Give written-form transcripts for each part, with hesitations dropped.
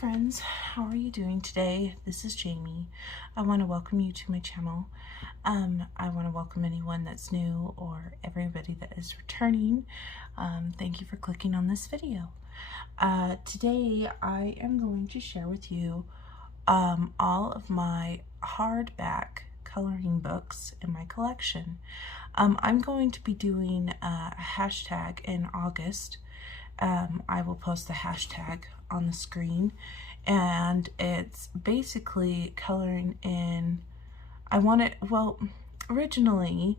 friends, how are you doing today? This is Jamie. I want to welcome you to my channel. I want to welcome anyone that's new or everybody that is returning. Thank you for clicking on this video. Today I am going to share with you all of my hardback coloring books in my collection. I'm going to be doing a hashtag in August. I will post the hashtag on the screen, and it's basically coloring in, originally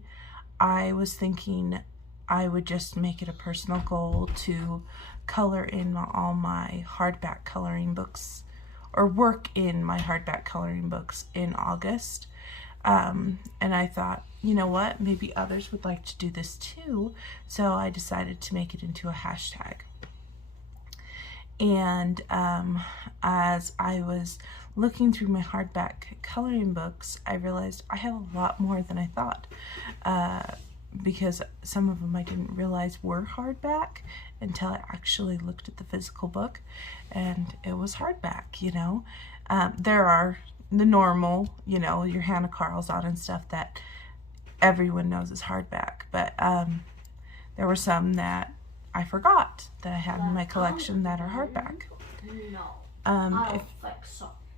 I was thinking I would just make it a personal goal to color in all my hardback coloring books, or work in my hardback coloring books in August. And I thought, you know what, maybe others would like to do this too, so I decided to make it into a hashtag. And as I was looking through my hardback coloring books, I realized I have a lot more than I thought, because some of them I didn't realize were hardback until I actually looked at the physical book, and it was hardback, you know. There are the normal, you know, your Hannah Carls on and stuff that everyone knows is hardback, but there were some that I forgot that I had in my collection that are hardback.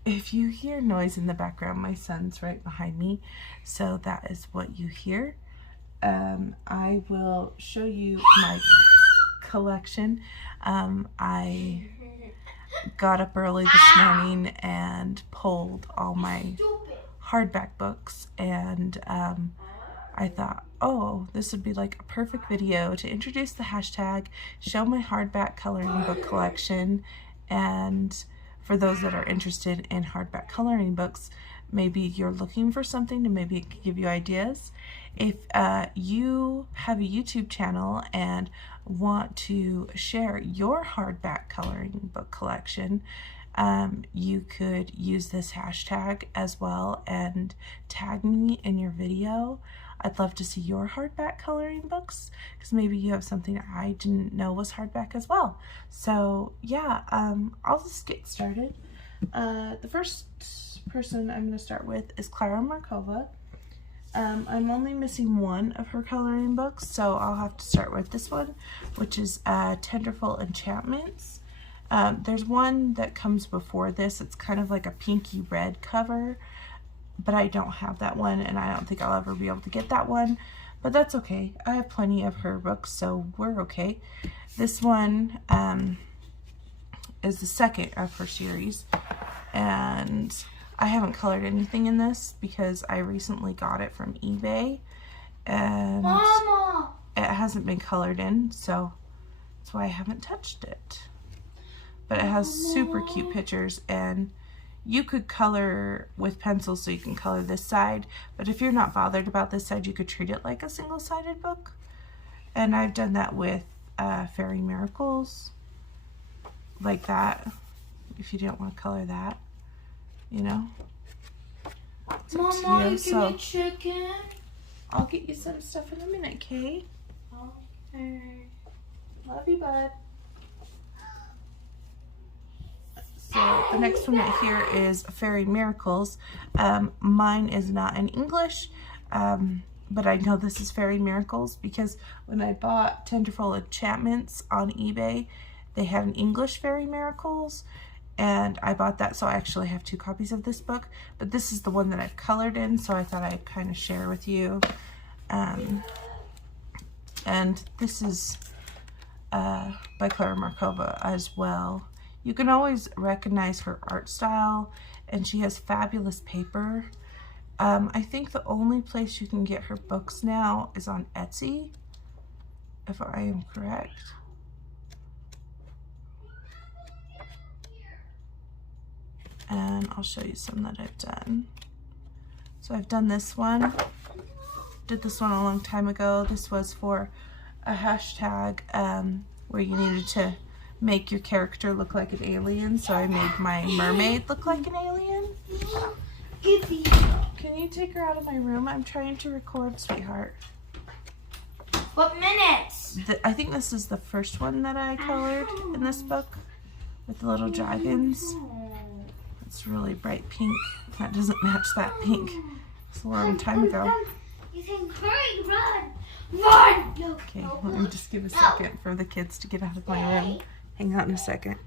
If you hear noise in the background, my son's right behind me, so that is what you hear. I will show you my collection. I got up early this morning and pulled all my hardback books, and I thought, oh, this would be like a perfect video to introduce the hashtag, show my hardback coloring book collection, and for those that are interested in hardback coloring books, maybe you're looking for something to maybe it could give you ideas. If you have a YouTube channel and want to share your hardback coloring book collection, you could use this hashtag as well and tag me in your video. I'd love to see your hardback coloring books, because maybe you have something I didn't know was hardback as well. So yeah, I'll just get started. The first person I'm going to start with is Clara Markova. I'm only missing one of her coloring books, so I'll have to start with this one, which is Tenderful Enchantments. There's one that comes before this. It's kind of like a pinky red cover, but I don't have that one, and I don't think I'll ever be able to get that one, but that's okay. I have plenty of her books, so we're okay. This one is the second of her series, and I haven't colored anything in this because I recently got it from eBay, and Mama, it hasn't been colored in, so that's why I haven't touched it. But it has super cute pictures, and you could color with pencils, so you can color this side, but if you're not bothered about this side, you could treat it like a single-sided book. And I've done that with Fairy Miracles, like that, if you don't want to color that, you know. Mama, you can get chicken. I'll get you some stuff in a minute, Kay. Okay. Love you, bud. So the next one right here is Fairy Miracles. Mine is not in English, but I know this is Fairy Miracles because when I bought Tenderful Enchantments on eBay, they had an English Fairy Miracles, and I bought that, so I actually have two copies of this book, but this is the one that I've colored in, so I thought I'd kind of share with you. And this is by Clara Markova as well. You can always recognize her art style, and she has fabulous paper. I think the only place you can get her books now is on Etsy, if I am correct. And I'll show you some that I've done. So I've done this one. Did this one a long time ago. This was for a hashtag where you needed to make your character look like an alien, so I made my mermaid look like an alien. Can you take her out of my room? I'm trying to record, sweetheart. What minutes? I think this is the first one that I colored in this book with the little dragons. It's really bright pink. That doesn't match that pink. It's a long time ago. You can hurry, run! Run! No, Okay, no, let me just give a second for the kids to get out of my room. Hang on a second.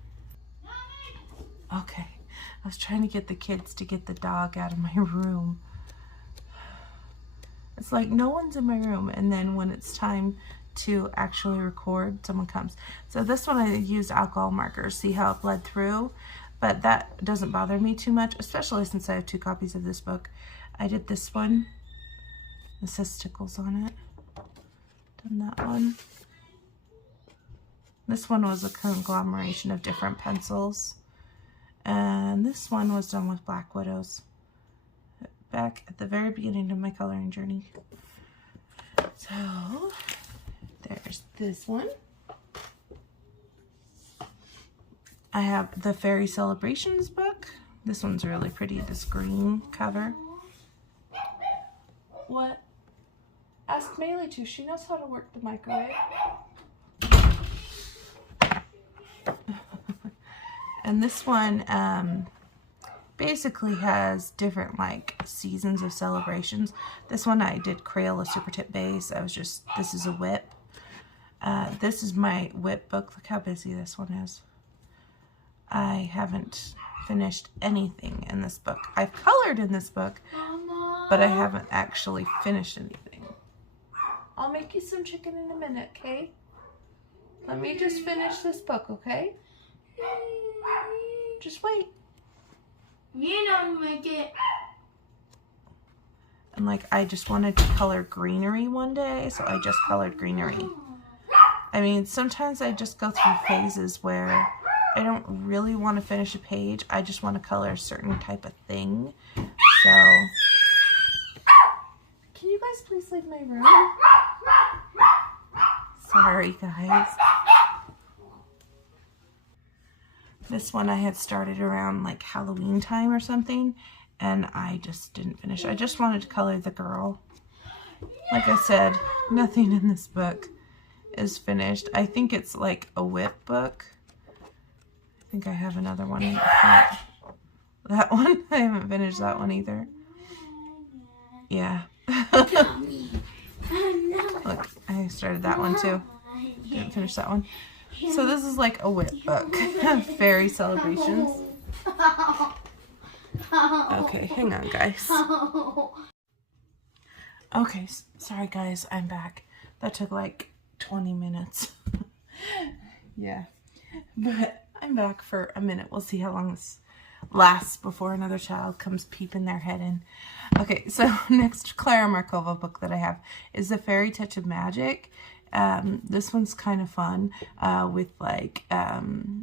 Okay, I was trying to get the kids to get the dog out of my room. It's like no one's in my room, and then when it's time to actually record, someone comes. So this one I used alcohol markers. See how it bled through? But that doesn't bother me too much, especially since I have 2 copies of this book. I did this one. It says stickles on it. Done that one. This one was a conglomeration of different pencils. And this one was done with Black Widows. Back at the very beginning of my coloring journey. So, there's this one. I have the Fairy Celebrations book. This one's really pretty, this green cover. What? Ask Maylee to. She knows how to work the microwave. And this one basically has different like seasons of celebrations. This one I did Crayola Super Tip base. This is a whip. This is my whip book. Look how busy this one is. I haven't finished anything in this book. I've colored in this book, but I haven't actually finished anything. I'll make you some chicken in a minute, okay? Let me just finish this book, okay? Just wait. You don't make it. And like, I just wanted to color greenery one day, so I just colored greenery. I mean, sometimes I just go through phases where I don't really want to finish a page. I just want to color a certain type of thing. So, can you guys please leave my room? Sorry, guys. This one I had started around like Halloween time or something, and I just didn't finish. I just wanted to color the girl. Like I said, nothing in this book is finished. I think it's like a whip book. I think I have another one in the front. That one, I haven't finished that one either. Yeah. Look, I started that one too. Didn't finish that one. So this is like a whip book. Fairy Celebrations. Okay, hang on, guys. Okay, sorry guys, I'm back. That took like 20 minutes. Yeah, but I'm back for a minute. We'll see how long this lasts before another child comes peeping their head in. Okay, so next Clara Markova book that I have is The Fairy Touch of Magic. This one's kind of fun with like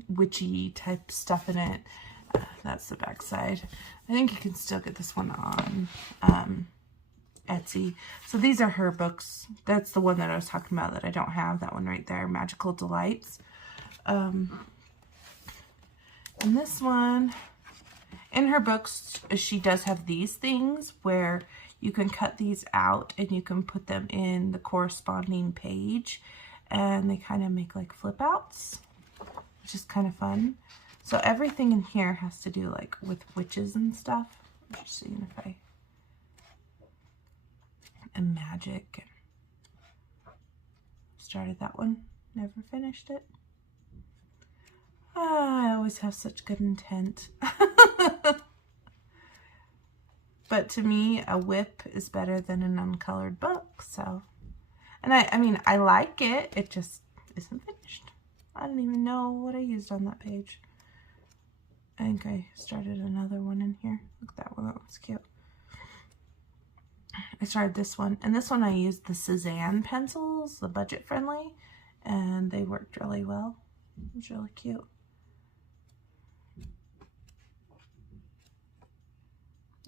witchy type stuff in it. That's the back side. I think you can still get this one on Etsy. So these are her books. That's the one that I was talking about that I don't have. That one right there, Magical Delights. And this one, in her books, she does have these things where you can cut these out and you can put them in the corresponding page, and they kind of make like flip outs, which is kind of fun. So everything in here has to do like with witches and stuff. I'm just seeing if I, and magic. Started that one, never finished it. I always have such good intent. But to me, a whip is better than an uncolored book, so. And I mean, I like it. It just isn't finished. I don't even know what I used on that page. I think I started another one in here. Look at that one. That one's cute. I started this one. And this one I used the Cezanne pencils, the budget friendly. And they worked really well. It was really cute.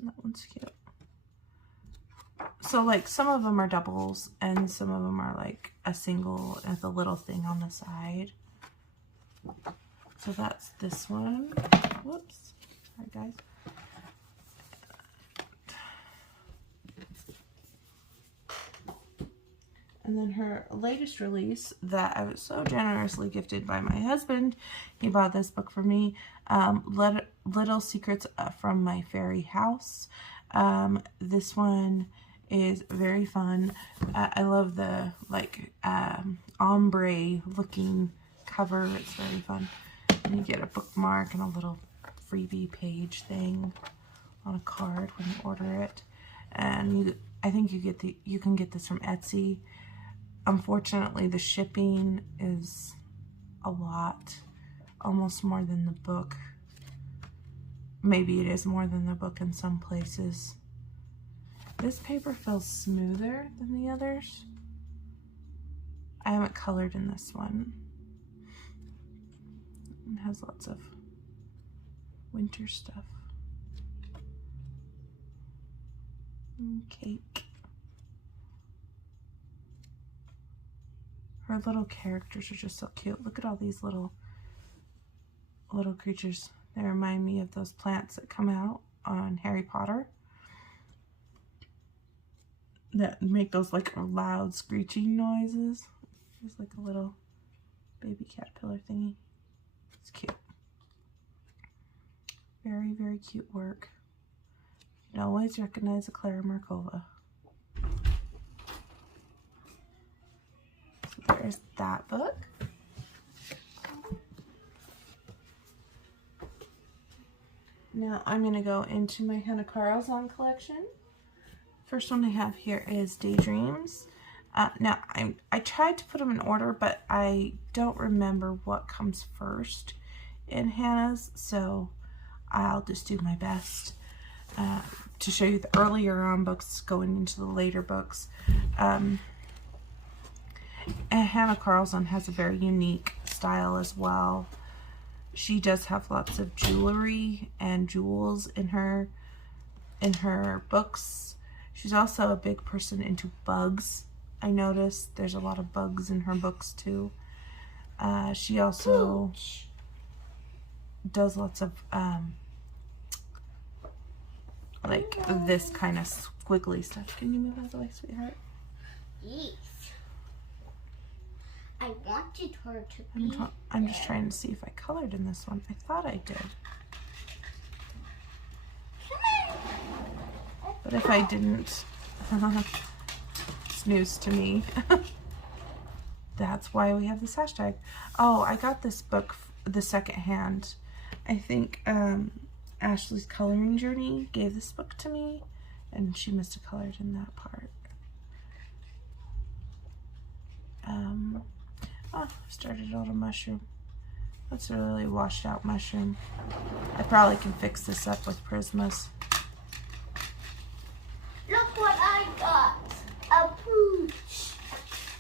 That one's cute. So like some of them are doubles and some of them are like a single with a little thing on the side. So that's this one. Whoops. Sorry guys. And then her latest release that I was so generously gifted by my husband. He bought this book for me. Little Secrets from My Fairy House. This one is very fun. I love the like ombre looking cover. It's very fun. And you get a bookmark and a little freebie page thing on a card when you order it. And I think you can get this from Etsy. Unfortunately, the shipping is a lot, almost more than the book. Maybe it is more than the book in some places. This paper feels smoother than the others. I haven't colored in this one. It has lots of winter stuff. And cake. Her little characters are just so cute. Look at all these little creatures. They remind me of those plants that come out on Harry Potter that make those like loud screeching noises. There's like a little baby caterpillar thingy. It's cute. Very, very cute work. You can always recognize a Clara Markova. So there's that book. Now I'm going to go into my Hannah Carlson collection. First one I have here is Daydreams. Now I tried to put them in order, but I don't remember what comes first in Hannah's, so I'll just do my best to show you the earlier on books going into the later books. And Hannah Carlson has a very unique style as well. She does have lots of jewelry and jewels in her books. She's also a big person into bugs. I noticed there's a lot of bugs in her books too. She also does lots of like this kind of squiggly stuff. Can you move out of the way, sweetheart? Yes. I wanted her to be I'm just trying to see if I colored in this one. I thought I did. But if I didn't, it's news to me. That's why we have this hashtag. Oh, I got this book, the second hand. I think Ashley's Coloring Journey gave this book to me, and she must have colored in that part. Oh, started a little mushroom. That's a really washed out mushroom. I probably can fix this up with Prismas. Look what I got. A pooch.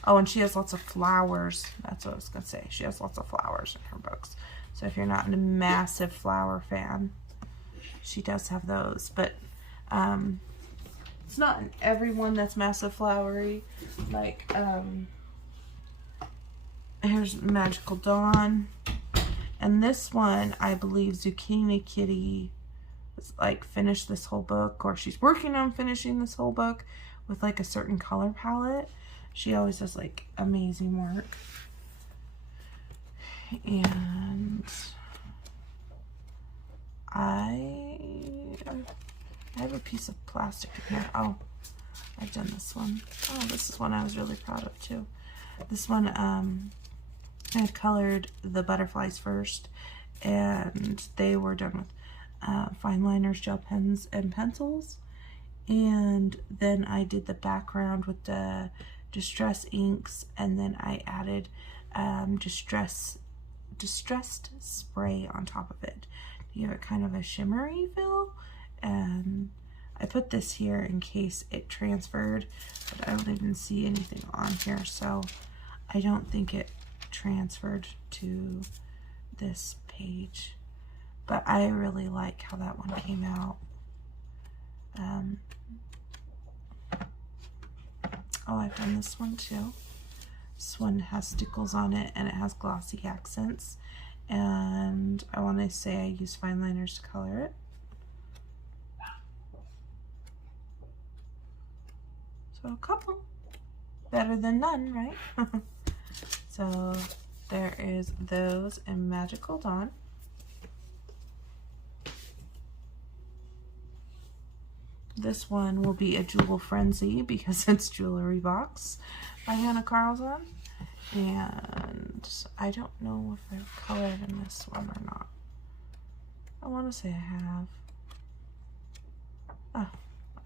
Oh, and she has lots of flowers. That's what I was going to say. She has lots of flowers in her books. So if you're not a massive flower fan, she does have those. But it's not in every one that's massive flowery. Like, here's Magical Dawn. And this one, I believe Zucchini Kitty is like finished this whole book, or she's working on finishing this whole book with like a certain color palette. She always does like amazing work. And I have a piece of plastic in here. Oh, I've done this one. Oh, this is one I was really proud of too. This one, I had colored the butterflies first, and they were done with fine liners, gel pens, and pencils. And then I did the background with the distress inks, and then I added distressed spray on top of it to give it kind of a shimmery feel. And I put this here in case it transferred, but I don't even see anything on here, so I don't think it transferred to this page. But I really like how that one came out. Oh, I've done this one too. This one has stickles on it, and it has glossy accents. And I want to say I use fine liners to color it. So a couple. Better than none, right? So there is those in Magical Dawn. This one will be a Jewel Frenzy because it's Jewelry Box by Hannah Carlson. And I don't know if I've colored in this one or not. I want to say I have. Oh,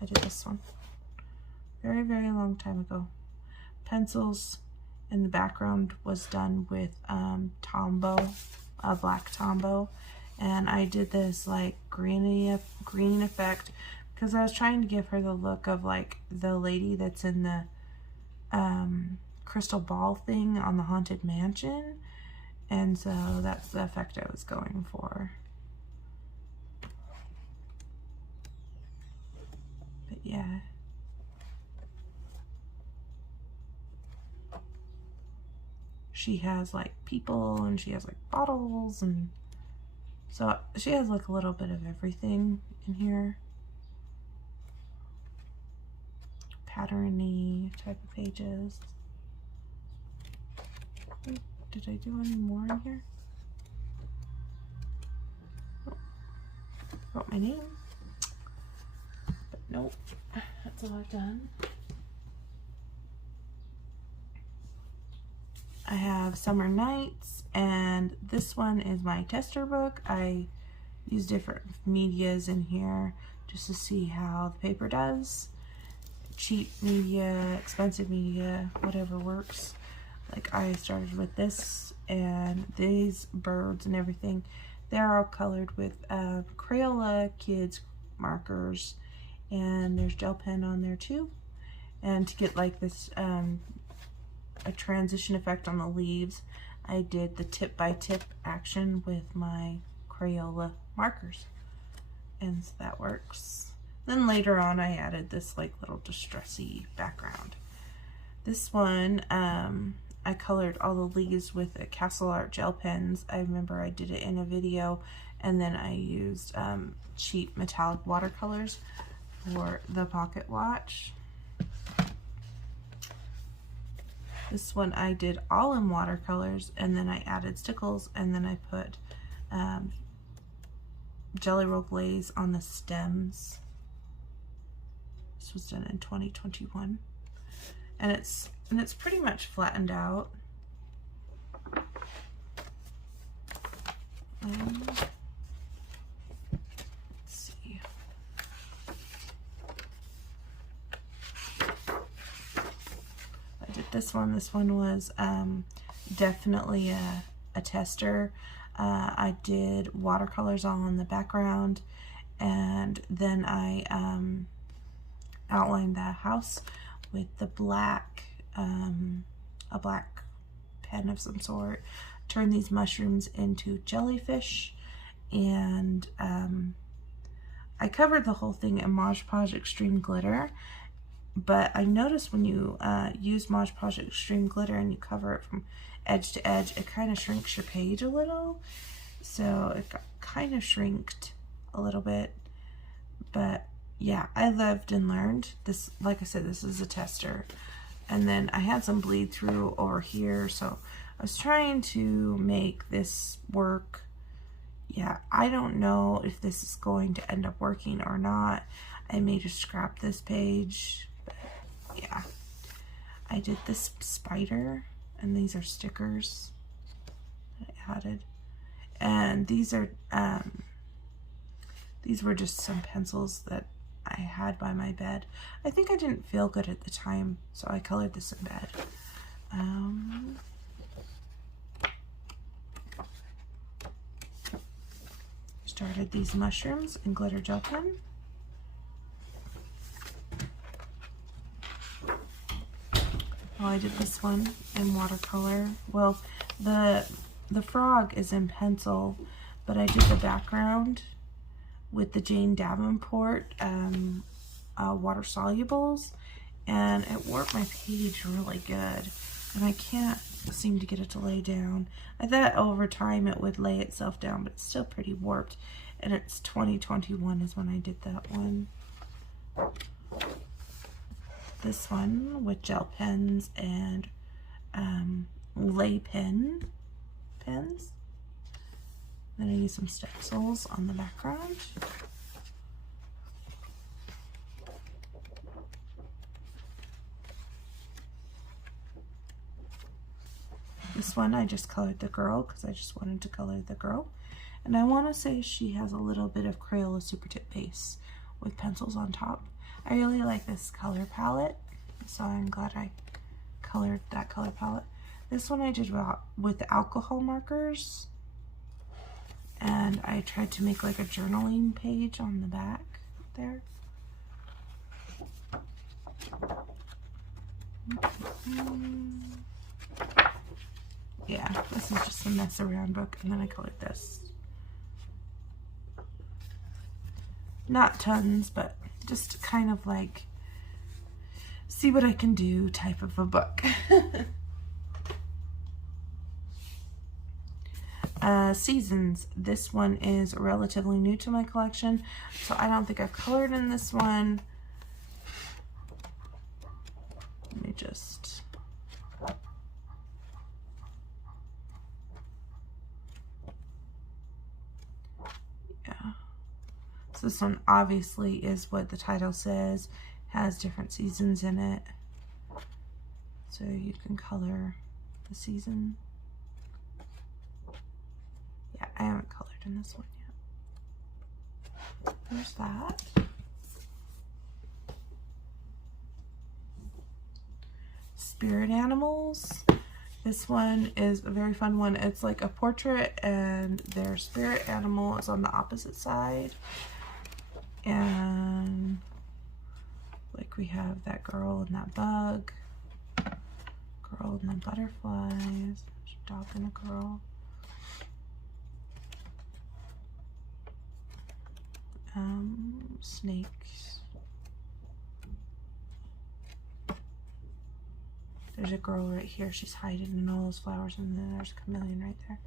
I did this one. Very, very long time ago. Pencils in the background was done with Tombow, a black Tombow. And I did this like green effect because I was trying to give her the look of like the lady that's in the crystal ball thing on the Haunted Mansion. And so that's the effect I was going for. But yeah. She has like people and she has like bottles, and so she has like a little bit of everything in here. Patterny type of pages. Did I do any more in here? Oh, wrote my name. But nope, that's all I've done. I have Summer Nights, and this one is my tester book. I use different medias in here just to see how the paper does. Cheap media, expensive media, whatever works. Like I started with this, and these birds and everything, they're all colored with Crayola kids markers, and there's gel pen on there too. And to get like this a transition effect on the leaves, I did the tip by tip action with my Crayola markers, and so that works. Then later on I added this like little distressy background. This one I colored all the leaves with a Castle Art gel pens. I remember I did it in a video, and then I used cheap metallic watercolors for the pocket watch. This one I did all in watercolors, and then I added stickles, and then I put Jelly Roll Glaze on the stems. This was done in 2021, and it's pretty much flattened out. Let's see. I did this one. This one was definitely a tester. I did watercolors all in the background, and then I outlined the house with the black, a black pen of some sort. Turned these mushrooms into jellyfish, and I covered the whole thing in Mod Podge Extreme Glitter. But I noticed when you use Mod Podge Extreme Glitter and you cover it from edge to edge, it kind of shrinks your page a little. So it got kind of shrinked a little bit. But yeah, I lived and learned. This, like I said, this is a tester. And then I had some bleed through over here, so I was trying to make this work. Yeah, I don't know if this is going to end up working or not. I may just scrap this page. Yeah, I did this spider, and these are stickers that I added, and these are these were just some pencils that I had by my bed. I think I didn't feel good at the time, so I colored this in bed. Started these mushrooms in glitter gel pen. I did this one in watercolor. Well, the frog is in pencil, but I did the background with the Jane Davenport water solubles, and it warped my page really good, and I can't seem to get it to lay down. I thought over time it would lay itself down, but it's still pretty warped, and it's 2021 is when I did that one. This one with gel pens and lay pens. Then I use some stencils on the background. This one I just colored the girl because I just wanted to color the girl. And I want to say she has a little bit of Crayola Super Tip base with pencils on top. I really like this color palette, so I'm glad I colored that color palette. This one I did with alcohol markers, and I tried to make like a journaling page on the back there. Yeah, this is just a mess around book, and then I colored this. Not tons, but just kind of like see what I can do type of a book. Seasons. This one is relatively new to my collection, so I don't think I've colored in this one. Let me just... Yeah. So this one obviously is what the title says, has different seasons in it. So you can color the season. Yeah, I haven't colored in this one yet. There's that. Spirit animals. This one is a very fun one. It's like a portrait and their spirit animal is on the opposite side. And like we have that girl and that bug. Girl and the butterflies. Dog and a girl. Snakes. There's a girl right here. She's hiding in all those flowers, and then there's a chameleon right there.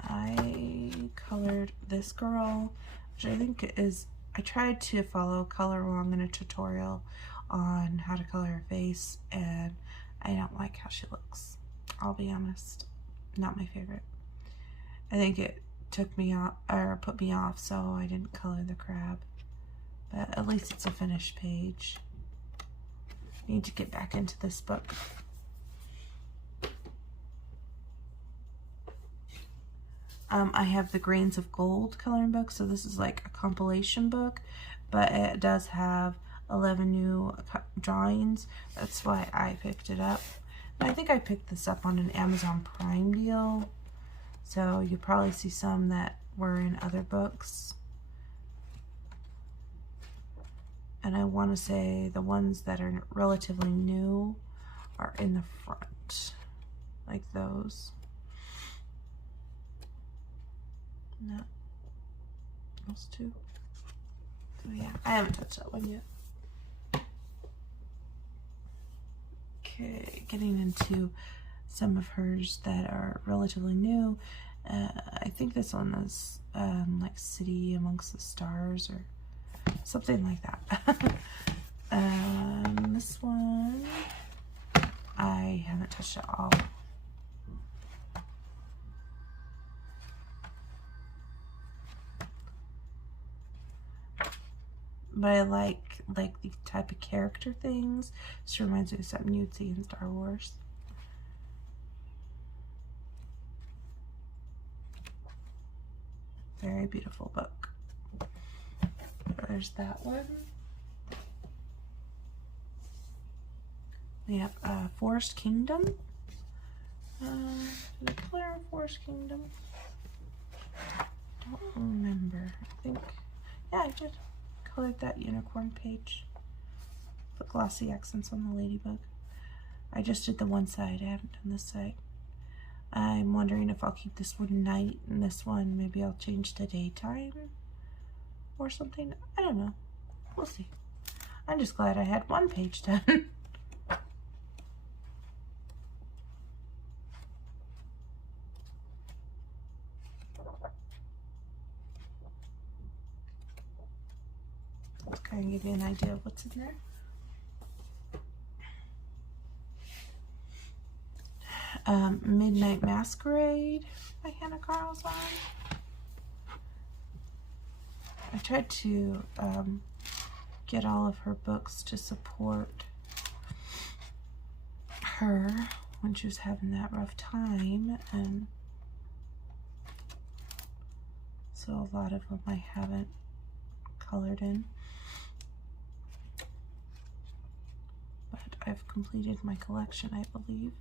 I colored this girl, which I think is, I tried to follow color along in a tutorial on how to color her face, and I don't like how she looks. I'll be honest, not my favorite. I think it took me off, or put me off, so I didn't color the crab. But at least it's a finished page. I need to get back into this book. I have the Grains of Gold coloring book, so this is like a compilation book, but it does have 11 new drawings. That's why I picked it up. And I think I picked this up on an Amazon Prime deal, so you probably see some that were in other books. And I want to say the ones that are relatively new are in the front, like those. No, those two. So yeah, I haven't touched that one yet. Okay, getting into some of hers that are relatively new. I think this one is like City Amongst the Stars or something like that. This one I haven't touched at all. But I like the type of character things. This reminds me of something you'd see in Star Wars. Very beautiful book. There's that one. We have Forest Kingdom. Did I color Forest Kingdom? Don't remember. I think, yeah, I did. Colored that unicorn page. Put glossy accents on the ladybug. I just did the one side. I haven't done this side. I'm wondering if I'll keep this one night and this one maybe I'll change to daytime or something. I don't know. We'll see. I'm just glad I had one page done. Let's kind of give you an idea of what's in there. Midnight Masquerade by Hannah Carlson. I tried to get all of her books to support her when she was having that rough time, and so a lot of them I haven't colored in. But I've completed my collection, I believe.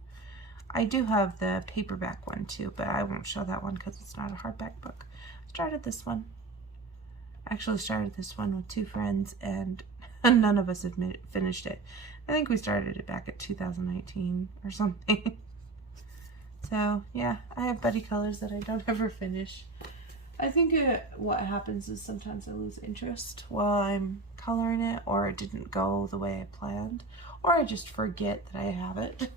I do have the paperback one too, but I won't show that one because it's not a hardback book. I started this one. I actually started this one with 2 friends, and none of us have finished it. I think we started it back at 2019 or something. So yeah, I have buddy colors that I don't ever finish. I think what happens is sometimes I lose interest while I'm coloring it, or it didn't go the way I planned, or I just forget that I have it.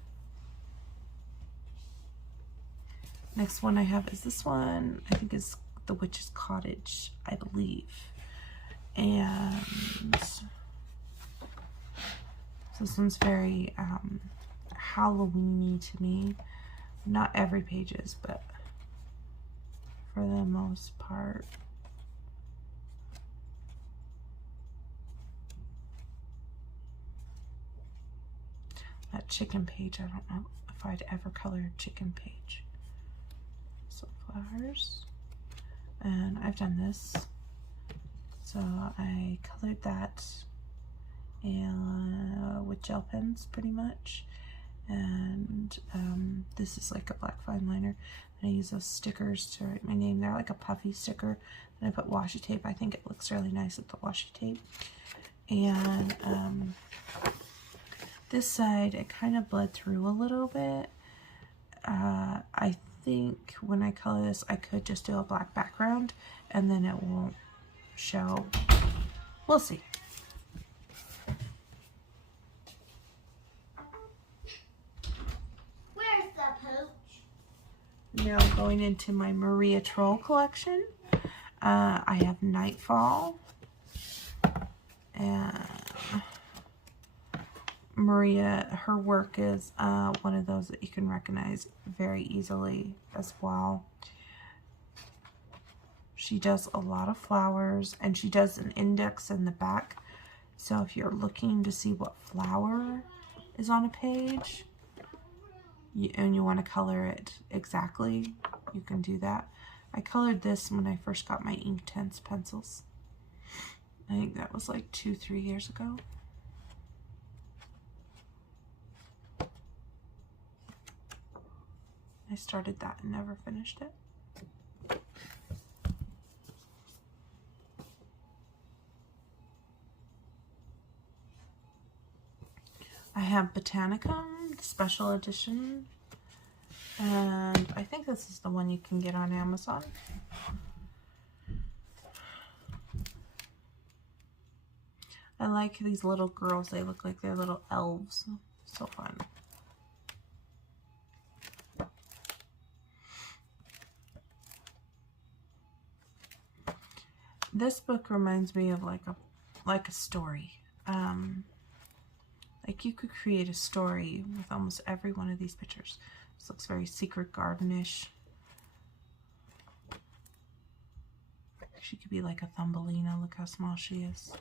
Next one I have is this one. I think it's The Witch's Cottage, I believe. And this one's very Halloween-y to me. Not every page is, but for the most part. That chicken page, I don't know if I'd ever color a chicken page. So flowers. And I've done this. So I colored that with gel pens pretty much. And this is like a black fine liner. And I use those stickers to write my name. They're like a puffy sticker. And I put washi tape. I think it looks really nice with the washi tape. And this side, it kind of bled through a little bit. I think when I color this, I could just do a black background and then it won't show. We'll see. Where's the pooch? Now going into my Maria Troll collection. I have Nightfall. And Maria, her work is one of those that you can recognize very easily as well. She does a lot of flowers, and she does an index in the back. So if you're looking to see what flower is on a page, and you want to color it exactly, you can do that. I colored this when I first got my Inktense pencils. I think that was like 2-3 years ago. I started that and never finished it. I have Botanicum, the special edition, and I think this is the one you can get on Amazon. I like these little girls. They look like they're little elves. So fun. This book reminds me of like a story. Like you could create a story with almost every one of these pictures. This looks very Secret Garden-ish. She could be like a Thumbelina. Look how small she is.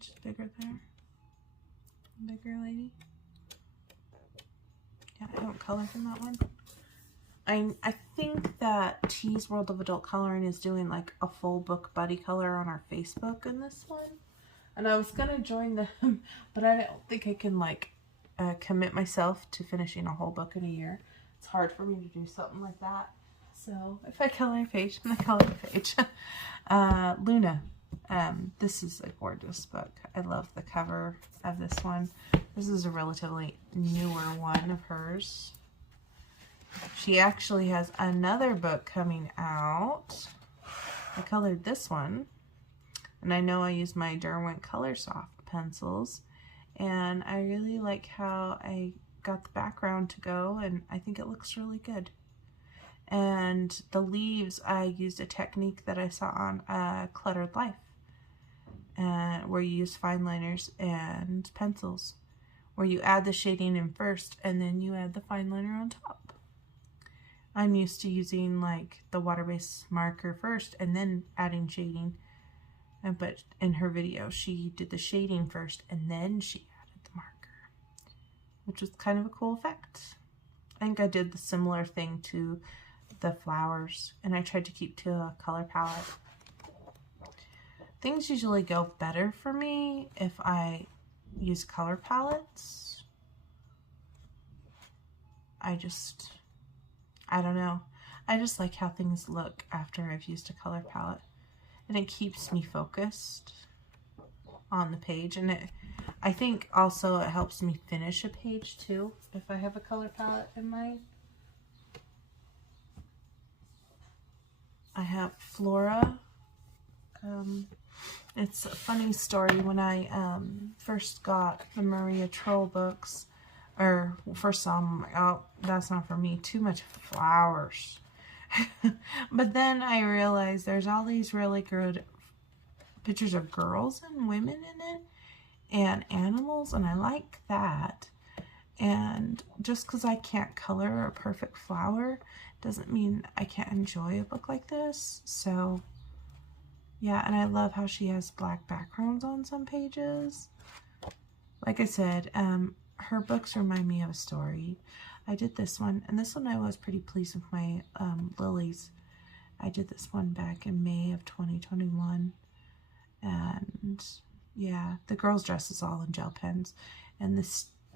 Just bigger there. Bigger lady. Yeah, I don't color from that one. I think that T's World of Adult Coloring is doing like a full book buddy color on our Facebook in this one. And I was gonna join them, but I don't think I can like commit myself to finishing a whole book in a year. It's hard for me to do something like that. So if I color a page, I'm gonna color a page. Luna. This is a gorgeous book. I love the cover of this one. This is a relatively newer one of hers. She actually has another book coming out. I colored this one, and I know I used my Derwent Color Soft pencils, and I really like how I got the background to go, and I think it looks really good. And the leaves, I used a technique that I saw on Cluttered Life, where you use fine liners and pencils, where you add the shading in first and then you add the fine liner on top. I'm used to using like the water-based marker first and then adding shading, but in her video, she did the shading first and then she added the marker, which was kind of a cool effect. I think I did the similar thing to the flowers, and I tried to keep to a color palette. Things usually go better for me if I use color palettes. I don't know. I just like how things look after I've used a color palette, and it keeps me focused on the page, and I think also it helps me finish a page too if I have a color palette in my... I have Flora. It's a funny story. When I first got the Maria Troll books, or first saw them, like, oh, that's not for me, too much flowers. But then I realized there's all these really good pictures of girls and women in it, and animals, and I like that. And just because I can't color a perfect flower doesn't mean I can't enjoy a book like this. So yeah, and I love how she has black backgrounds on some pages. Like I said, her books remind me of a story. I did this one, and this one I was pretty pleased with my lilies. I did this one back in May of 2021, and yeah, the girl's dress is all in gel pens, and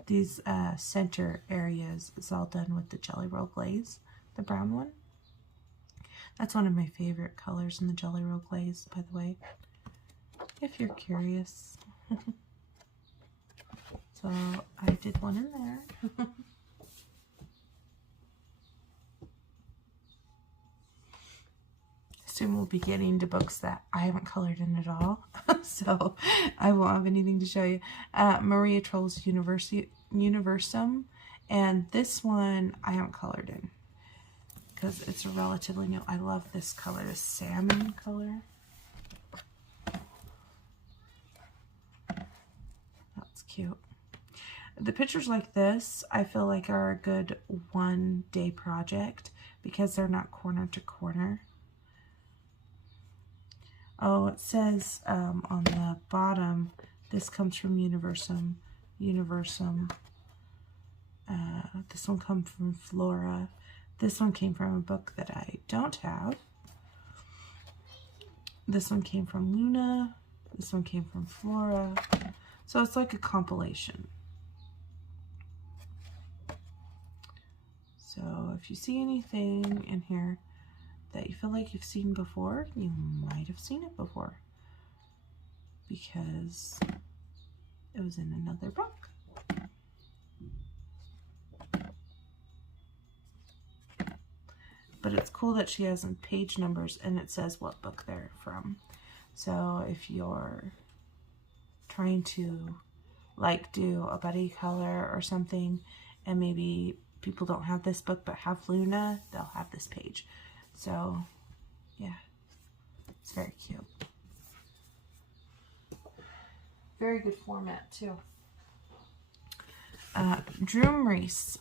these center areas is all done with the Jelly Roll Glaze, the brown one. That's one of my favorite colors in the Jelly Roll Glaze, by the way, if you're curious. So I did one in there. Soon we'll be getting to books that I haven't colored in at all, so I won't have anything to show you. Maria Troll's Universum, and this one I haven't colored in because it's relatively new. I love this color, the salmon color. That's cute. The pictures like this, I feel like are a good one-day project because they're not corner to corner. Oh, it says on the bottom, this comes from Universum. This one comes from Flora. This one came from a book that I don't have. This one came from Luna. This one came from Flora. So it's like a compilation. So if you see anything in here that you feel like you've seen before, you might have seen it before because it was in another book. But it's cool that she has some page numbers and it says what book they're from. So if you're trying to like do a buddy color or something, and maybe people don't have this book but have Luna, they'll have this page. So yeah, it's very cute. Very good format too. Droom Reese.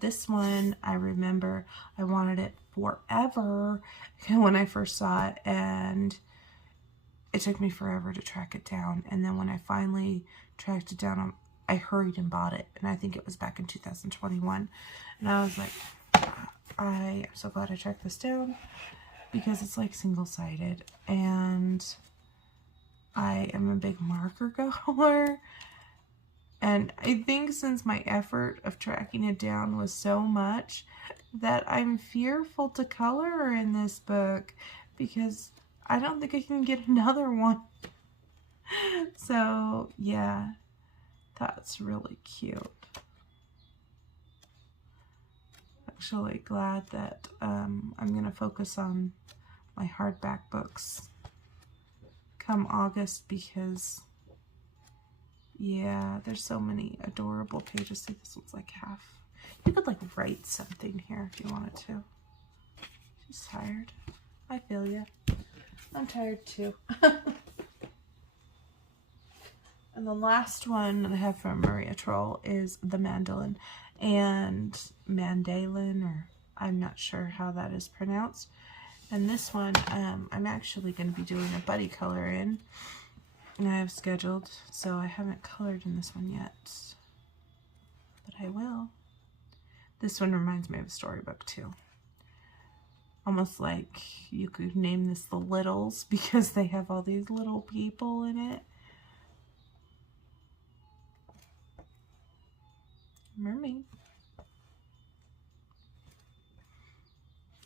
This one, I remember I wanted it forever when I first saw it, and it took me forever to track it down. And then when I finally tracked it down, I hurried and bought it, and I think it was back in 2021. And I was like, I am so glad I tracked this down because it's like single-sided, and I am a big marker goer. And I think since my effort of tracking it down was so much that I'm fearful to color in this book because I don't think I can get another one. So yeah, that's really cute. Actually glad that I'm going to focus on my hardback books come August because yeah, there's so many adorable pages. See, this one's like half. You could like write something here if you wanted to. She's tired. I feel you. I'm tired too. And the last one that I have from Maria Troll is the Mandolin and Mandalin, or I'm not sure how that is pronounced. And this one, I'm actually going to be doing a buddy color in. And I have scheduled, so I haven't colored in this one yet. But I will. This one reminds me of a storybook too. Almost like you could name this the Littles because they have all these little people in it. Mermaid.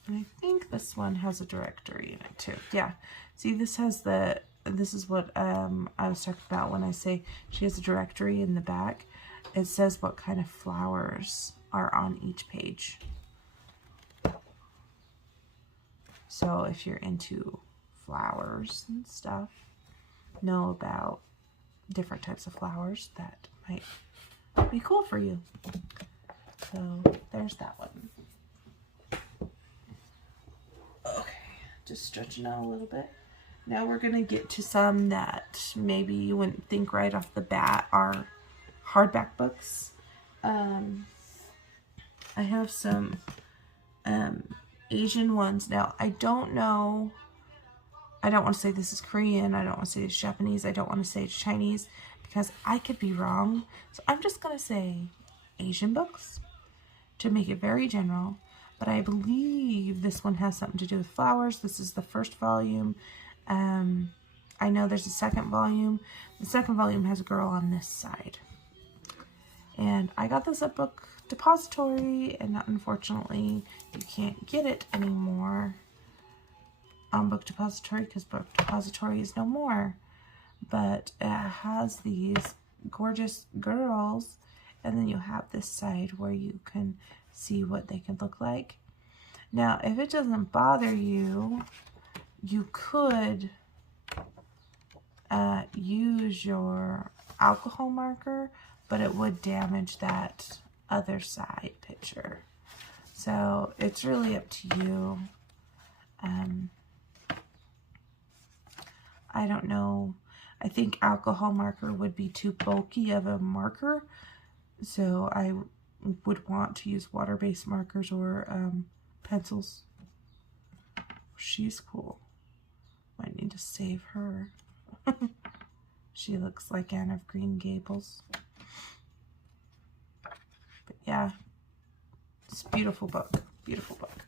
And I think this one has a directory in it too. Yeah. See, this has the, this is what I was talking about when I say she has a directory in the back. It says what kind of flowers are on each page. So if you're into flowers and stuff, know about different types of flowers, that might be cool for you. So there's that one. Okay, just stretching out a little bit. Now we're gonna get to some that maybe you wouldn't think right off the bat are hardback books. I have some Asian ones. Now, I don't know, I don't want to say this is Korean, I don't want to say it's Japanese, I don't want to say it's Chinese, because I could be wrong. So I'm just going to say Asian books to make it very general. But I believe this one has something to do with flowers. This is the first volume. I know there's a second volume. The second volume has a girl on this side. And I got this at Book Depository, and unfortunately you can't get it anymore on Book Depository because Book Depository is no more. But it has these gorgeous girls, and then you have this side where you can see what they can look like. Now, if it doesn't bother you, you could use your alcohol marker, but it would damage that other side picture. So it's really up to you. I don't know. I think alcohol marker would be too bulky of a marker. So I would want to use water-based markers or pencils. She's cool. Might need to save her. She looks like Anne of Green Gables. But yeah, it's a beautiful book. Beautiful book.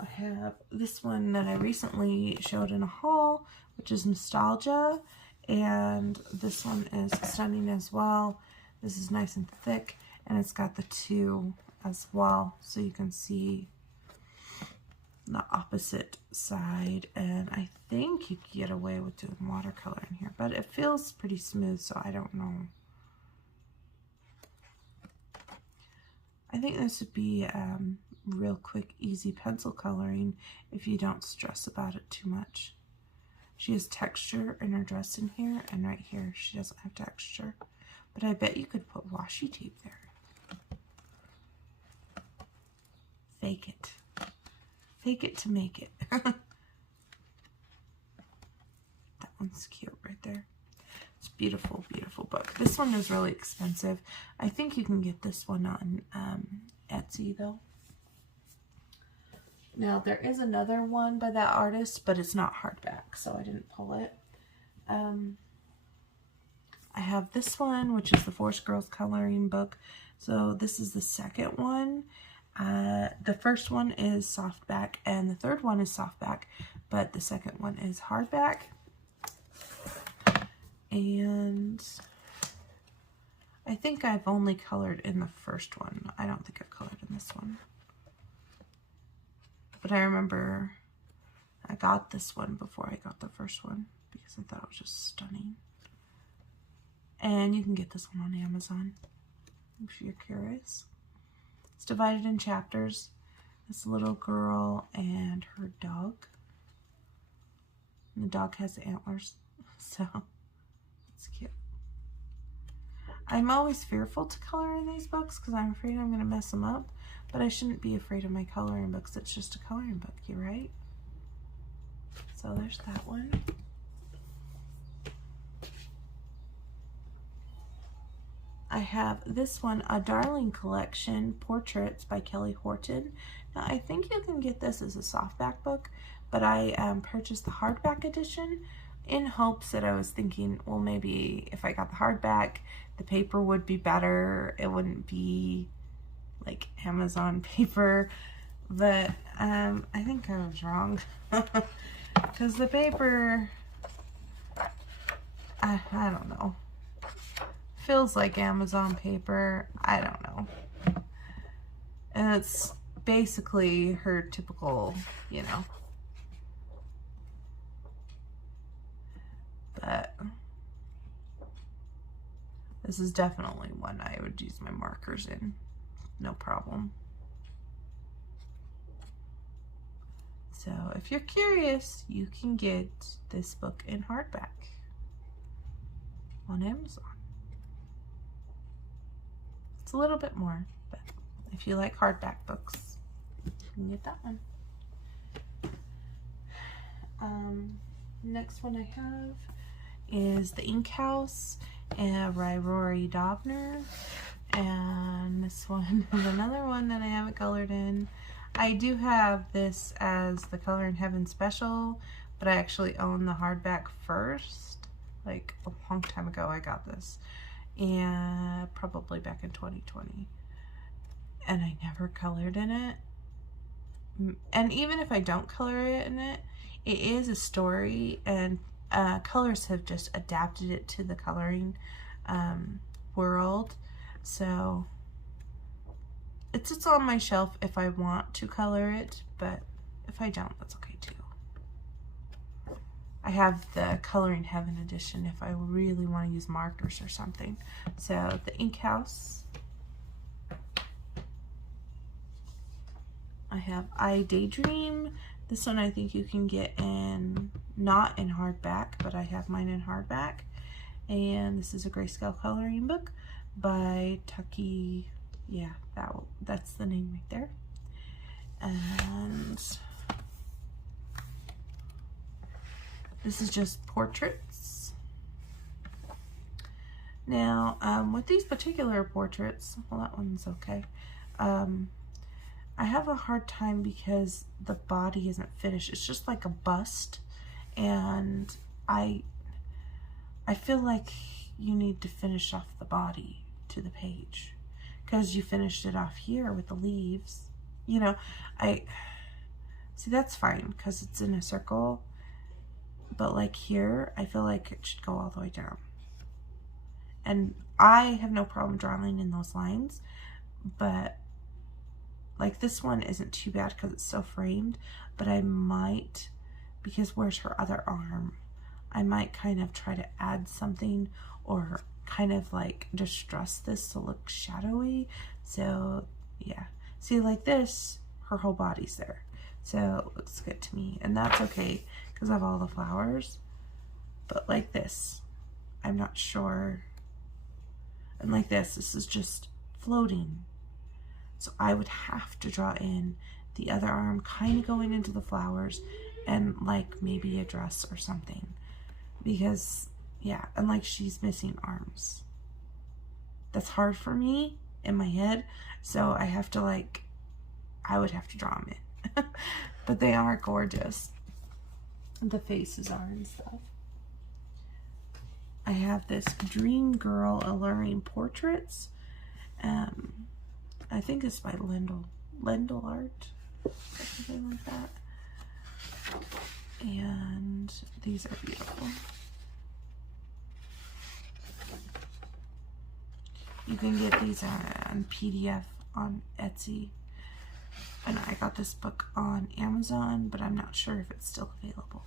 I have this one that I recently showed in a haul, which is Nostalgia. And this one is stunning as well. This is nice and thick, and it's got the two as well, so you can see the opposite side. And I think you can get away with doing watercolor in here, but it feels pretty smooth, so I don't know. I think this would be real quick, easy pencil coloring if you don't stress about it too much. She has texture in her dress in here, and right here she doesn't have texture. But I bet you could put washi tape there. Fake it. Fake it to make it. That one's cute right there. It's a beautiful, beautiful book. This one is really expensive. I think you can get this one on Etsy though. Now there is another one by that artist, but it's not hardback, so I didn't pull it. I have this one, which is the Forest Girls coloring book. So this is the second one. The first one is softback, and the third one is softback, but the second one is hardback. And I think I've only colored in the first one. I don't think I've colored in this one. But I remember I got this one before I got the first one because I thought it was just stunning. And you can get this one on Amazon if you're curious. It's divided in chapters. This little girl and her dog. And the dog has antlers, so it's cute. I'm always fearful to color in these books because I'm afraid I'm going to mess them up. But I shouldn't be afraid of my coloring books. It's just a coloring book, you right? So there's that one. I have this one, A Darling Collection, Portraits by Kelly Horton. Now, I think you can get this as a softback book, but I purchased the hardback edition in hopes that I was thinking, well, maybe if I got the hardback, the paper would be better. It wouldn't be like Amazon paper, but I think I was wrong because the paper, I don't know, feels like Amazon paper. I don't know. And it's basically her typical, you know. But this is definitely one I would use my markers in. No problem. So if you're curious, you can get this book in hardback on Amazon. It's a little bit more, but if you like hardback books, you can get that one. Next one I have is The Ink House by Rory Dobner. And this one is another one that I haven't colored in. I do have this as the Color in Heaven special, but I actually own the hardback first. Like a long time ago I got this, and probably back in 2020. And I never colored in it. And even if I don't color it in it, it is a story, and colors have just adapted it to the coloring world. So it's on my shelf if I want to color it, but if I don't, that's okay too. I have the Color in Heaven edition if I really want to use markers or something. So The Ink House. I have I Daydream. This one I think you can get in, not in hardback, but I have mine in hardback. And this is a grayscale coloring book by Tucky. Yeah, that's the name right there. And this is just portraits. Now, with these particular portraits, well, that one's okay. I have a hard time because the body isn't finished. It's just like a bust, and I feel like you need to finish off the body to the page because you finished it off here with the leaves. You know, I see that's fine because it's in a circle, but like here, I feel like it should go all the way down. And I have no problem drawing in those lines, but like this one isn't too bad because it's so framed, but I might, because where's her other arm, I might kind of try to add something or kind of like distress this to look shadowy. So yeah, see, like this, her whole body's there, so it looks good to me, and that's okay because of all the flowers. But like this, I'm not sure. And like this is just floating. So I would have to draw in the other arm kind of going into the flowers and like maybe a dress or something, because yeah, and like she's missing arms. That's hard for me in my head, so I have to I would have to draw them in. But they are gorgeous. The faces are and stuff. I have this Dream Girl Alluring Portraits. I think it's by Lendl Art, or something like that. And these are beautiful. You can get these on PDF on Etsy. And I got this book on Amazon, but I'm not sure if it's still available.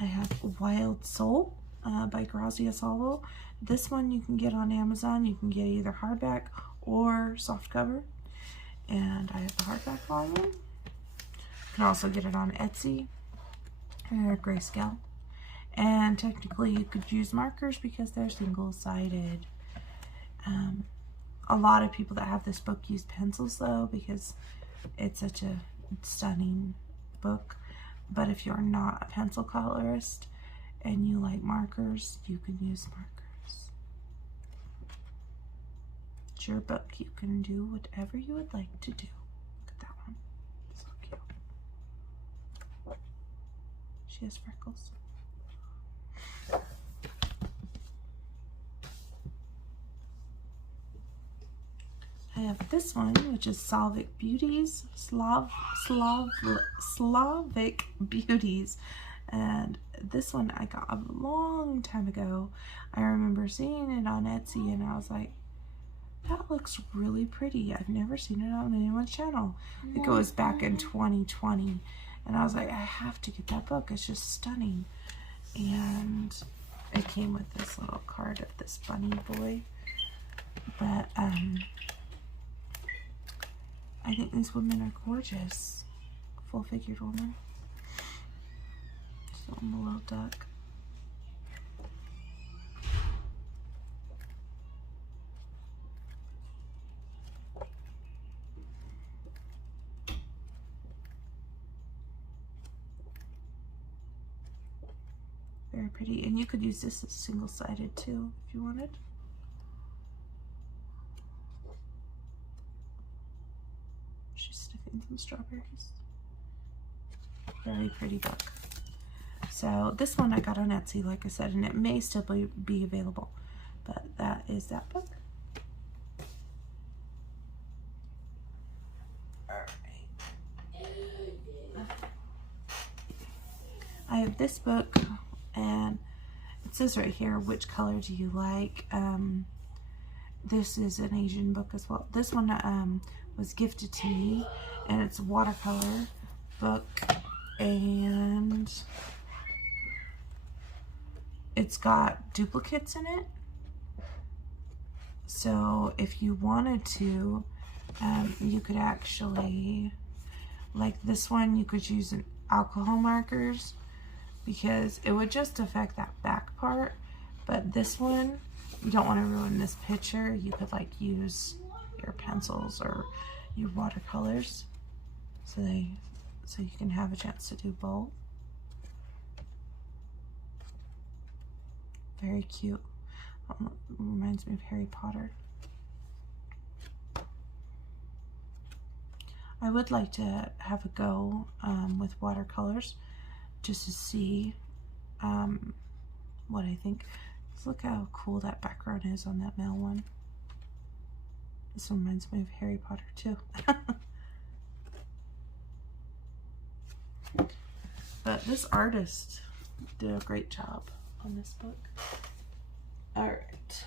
I have Wild Soul by Grazia Salvo. This one you can get on Amazon. You can get either hardback or softcover. And I have the hardback volume. You can also get it on Etsy or grayscale. And technically you could use markers because they're single-sided. A lot of people that have this book use pencils though, because It's such a stunning book. But if you're not a pencil colorist and you like markers, you can use markers. It's your book. You can do whatever you would like to do. Look at that one. So cute. She has freckles. I have this one, which is Slavic Beauties, Slavic Beauties, and this one I got a long time ago. I remember seeing it on Etsy, and I was like, that looks really pretty. I've never seen it on anyone's channel. I think it was back in 2020, and I was like, I have to get that book. It's just stunning. And it came with this little card of this bunny boy, but I think these women are gorgeous. Full-figured woman. So I'm a little duck. Very pretty. And you could use this as single-sided too if you wanted. She's sniffing some strawberries. Very pretty book. So this one I got on Etsy, like I said, and it may still be available. But that is that book. Alright. I have this book, and it says right here, which color do you like? This is an Asian book as well. This one was gifted to me, and it's a watercolor book, and it's got duplicates in it. So if you wanted to, you could actually, like this one, you could use an alcohol markers because it would just affect that back part. But this one, you don't want to ruin this picture. You could like use your pencils or your watercolors so you can have a chance to do both. Very cute. Reminds me of Harry Potter. I would like to have a go with watercolors just to see what I think. Just look how cool that background is on that male one. This reminds me of Harry Potter too. But this artist did a great job on this book. Alright.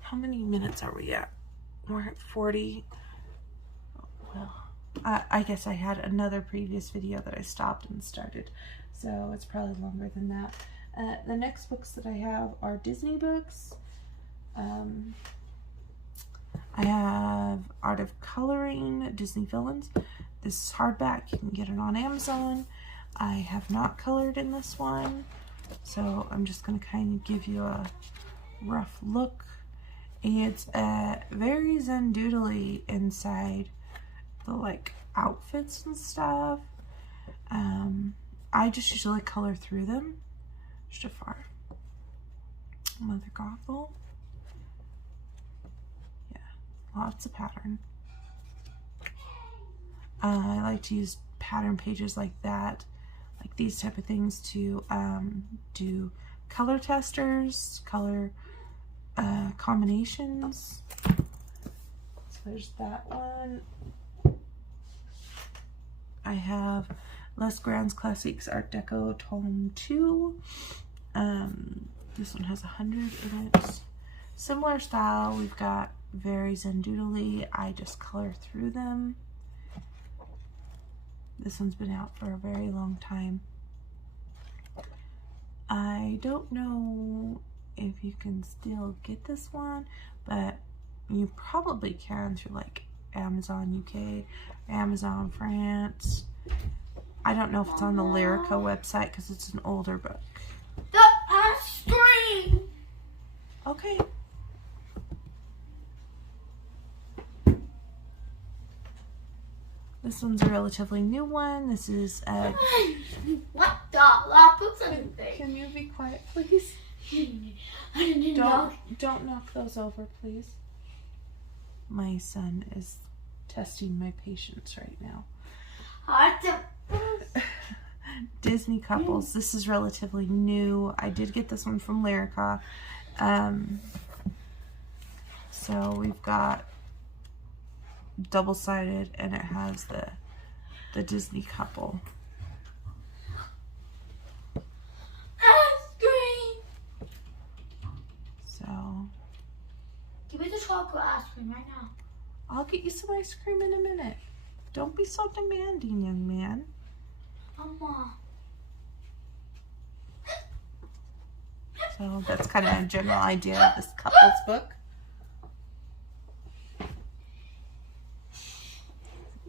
How many minutes are we at? We're at 40. Well, I guess I had another previous video that I stopped and started, so it's probably longer than that. The next books that I have are Disney books. I have Art of Coloring, Disney Villains. This is hardback. You can get it on Amazon. I have not colored in this one, so I'm just going to kind of give you a rough look. It's very Zen doodly inside the like outfits and stuff. I just usually color through them. Jafar. Mother Gothel. Yeah, lots of pattern. I like to use pattern pages like that, like these type of things, to do color testers, color combinations. So there's that one. I have Les Grands Classiques Art Deco Tome 2. This one has 100 in it. Similar style. We've got very Zen doodly. I just color through them. This one's been out for a very long time. I don't know if you can still get this one, but you probably can through like Amazon UK, Amazon France. I don't know if it's on the Lyrica website because it's an older book. The string. Okay. This one's a relatively new one. This is What the? I'll put something. Can you be quiet, please? Don't knock those over, please. My son is testing my patience right now. Disney couples. This is relatively new. I did get this one from Lyrica. So we've got double-sided, and it has the Disney couple. Ice cream. So Give me the chocolate ice cream right now. I'll get you some ice cream in a minute. Don't be so demanding, young man. Mama. So that's kind of a general idea of this couples book.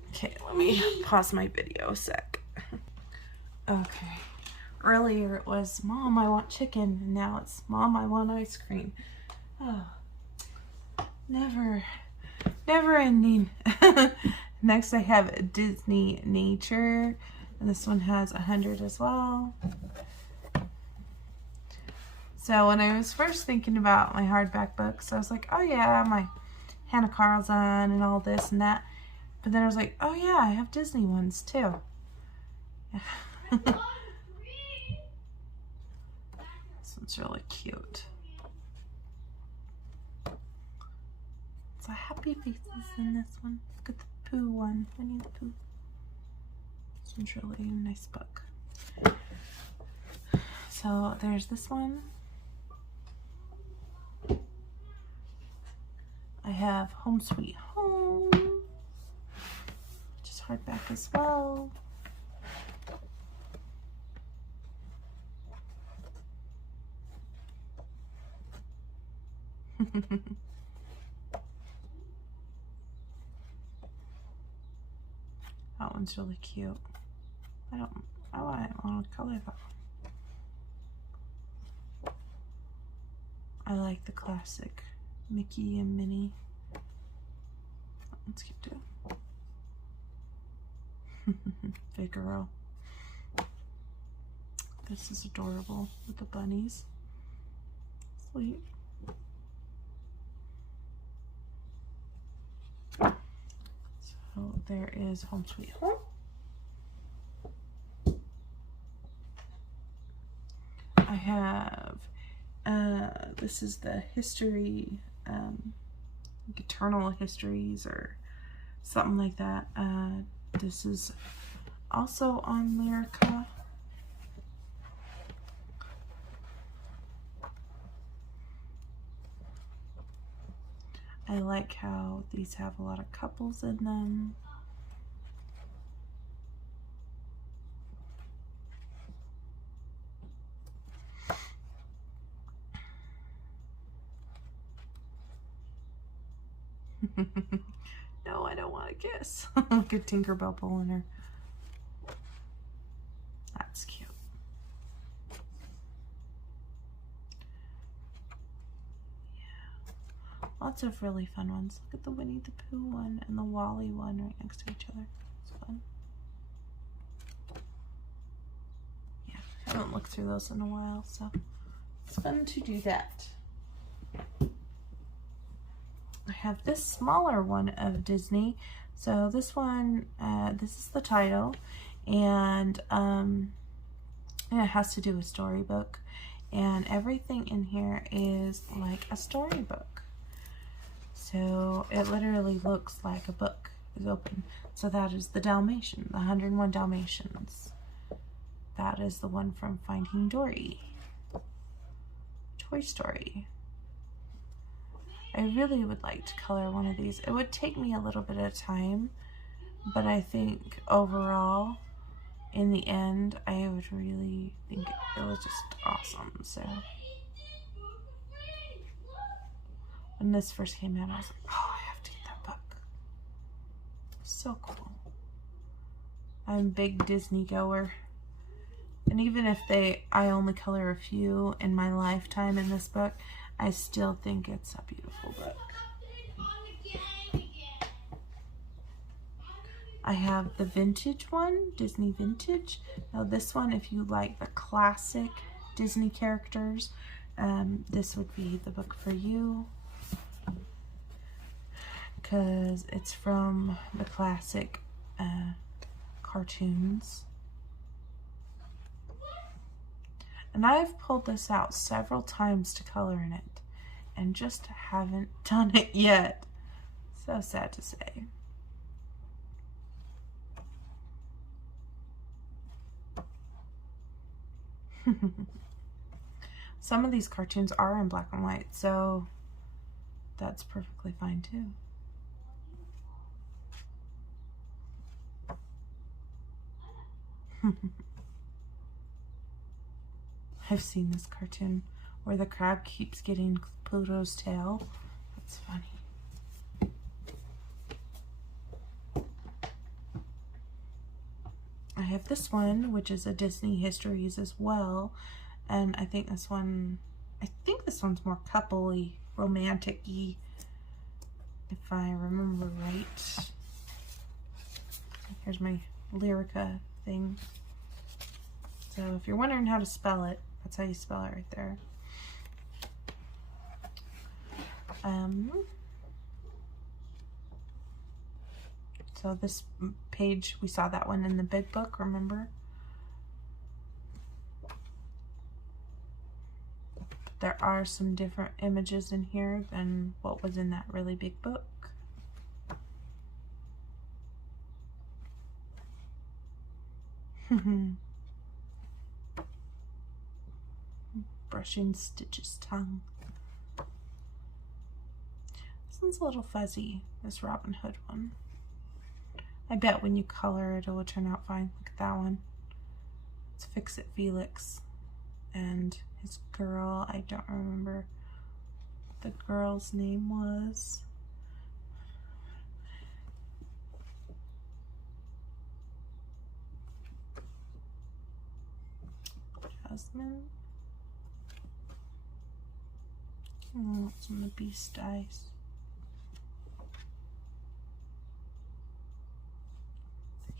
Okay, let me pause my video a sec. Okay. Earlier it was, Mom, I want chicken. And now it's, Mom, I want ice cream. Oh, never ending. Next I have Disney Nature. And this one has 100 as well. So when I was first thinking about my hardback books, I was like, oh yeah, my Hannah Carlson and all this and that. But then I was like, oh yeah, I have Disney ones too. This one's really cute. So happy faces in this one. Look at the Pooh one. Winnie the Pooh. This one's really a nice book. So there's this one. I have Home Sweet Home, which is hardback as well. That one's really cute. I want to color that one. I like the classic Mickey and Minnie. That one's cute too. Figaro. This is adorable with the bunnies. Sweet. So there is Home Sweet Home. I have, this is the history, like Eternal Histories or something like that. This is also on Lyrica. I like how these have a lot of couples in them. No, I don't want to kiss. Look at Tinkerbell pulling her. That's cute. Yeah. Lots of really fun ones. Look at the Winnie the Pooh one and the Wally one right next to each other. It's fun. Yeah, I haven't looked through those in a while, so it's fun to do that. I have this smaller one of Disney. So this one, this is the title, and it has to do with Storybook, and everything in here is like a storybook. So it literally looks like a book is open. So that is the Dalmatian, the 101 Dalmatians. That is the one from Finding Dory. Toy Story. I really would like to color one of these. It would take me a little bit of time, but I think overall, in the end, I would really think it was just awesome. So when this first came out, I was like, oh, I have to get that book. So cool. I'm a big Disney goer. And even if I only color a few in my lifetime in this book, I still think it's a beautiful book. I have the vintage one, Disney Vintage. Now this one, if you like the classic Disney characters, this would be the book for you, because it's from the classic cartoons. And I've pulled this out several times to color in it and just haven't done it yet. So sad to say. Some of these cartoons are in black and white, so that's perfectly fine too. I've seen this cartoon where the crab keeps getting Pluto's tail. That's funny. I have this one, which is a Disney Histories as well, and I think this one's more coupley, romantic-y, if I remember right. Here's my Lyrica thing. So if you're wondering how to spell it, that's how you spell it right there. So this page, we saw that one in the big book, remember? There are some different images in here than what was in that really big book. Brushing Stitch's tongue. This one's a little fuzzy, this Robin Hood one. I bet when you color it, it will turn out fine. Look at that one. It's Fix It Felix. And his girl, I don't remember what the girl's name was. Jasmine. Oh, it's on the Beast Eyes.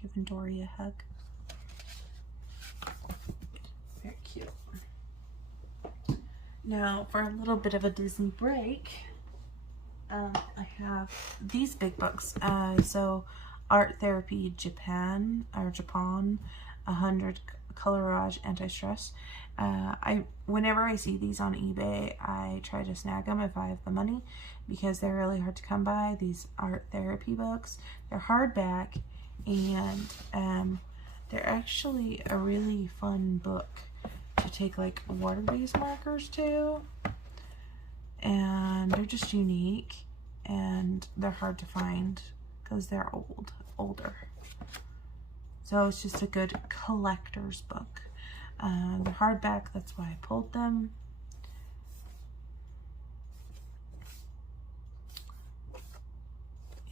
Giving Dory a hug. Very cute. Now, for a little bit of a Disney break, I have these big books. So, Art Therapy Japan, 100 Colorage Anti-Stress. Whenever I see these on eBay, I try to snag them if I have the money, because they're really hard to come by. These art therapy books, they're hardback, and they're actually a really fun book to take like water-based markers to, and they're just unique, and they're hard to find because they're older. So it's just a good collector's book. They're hardback, that's why I pulled them.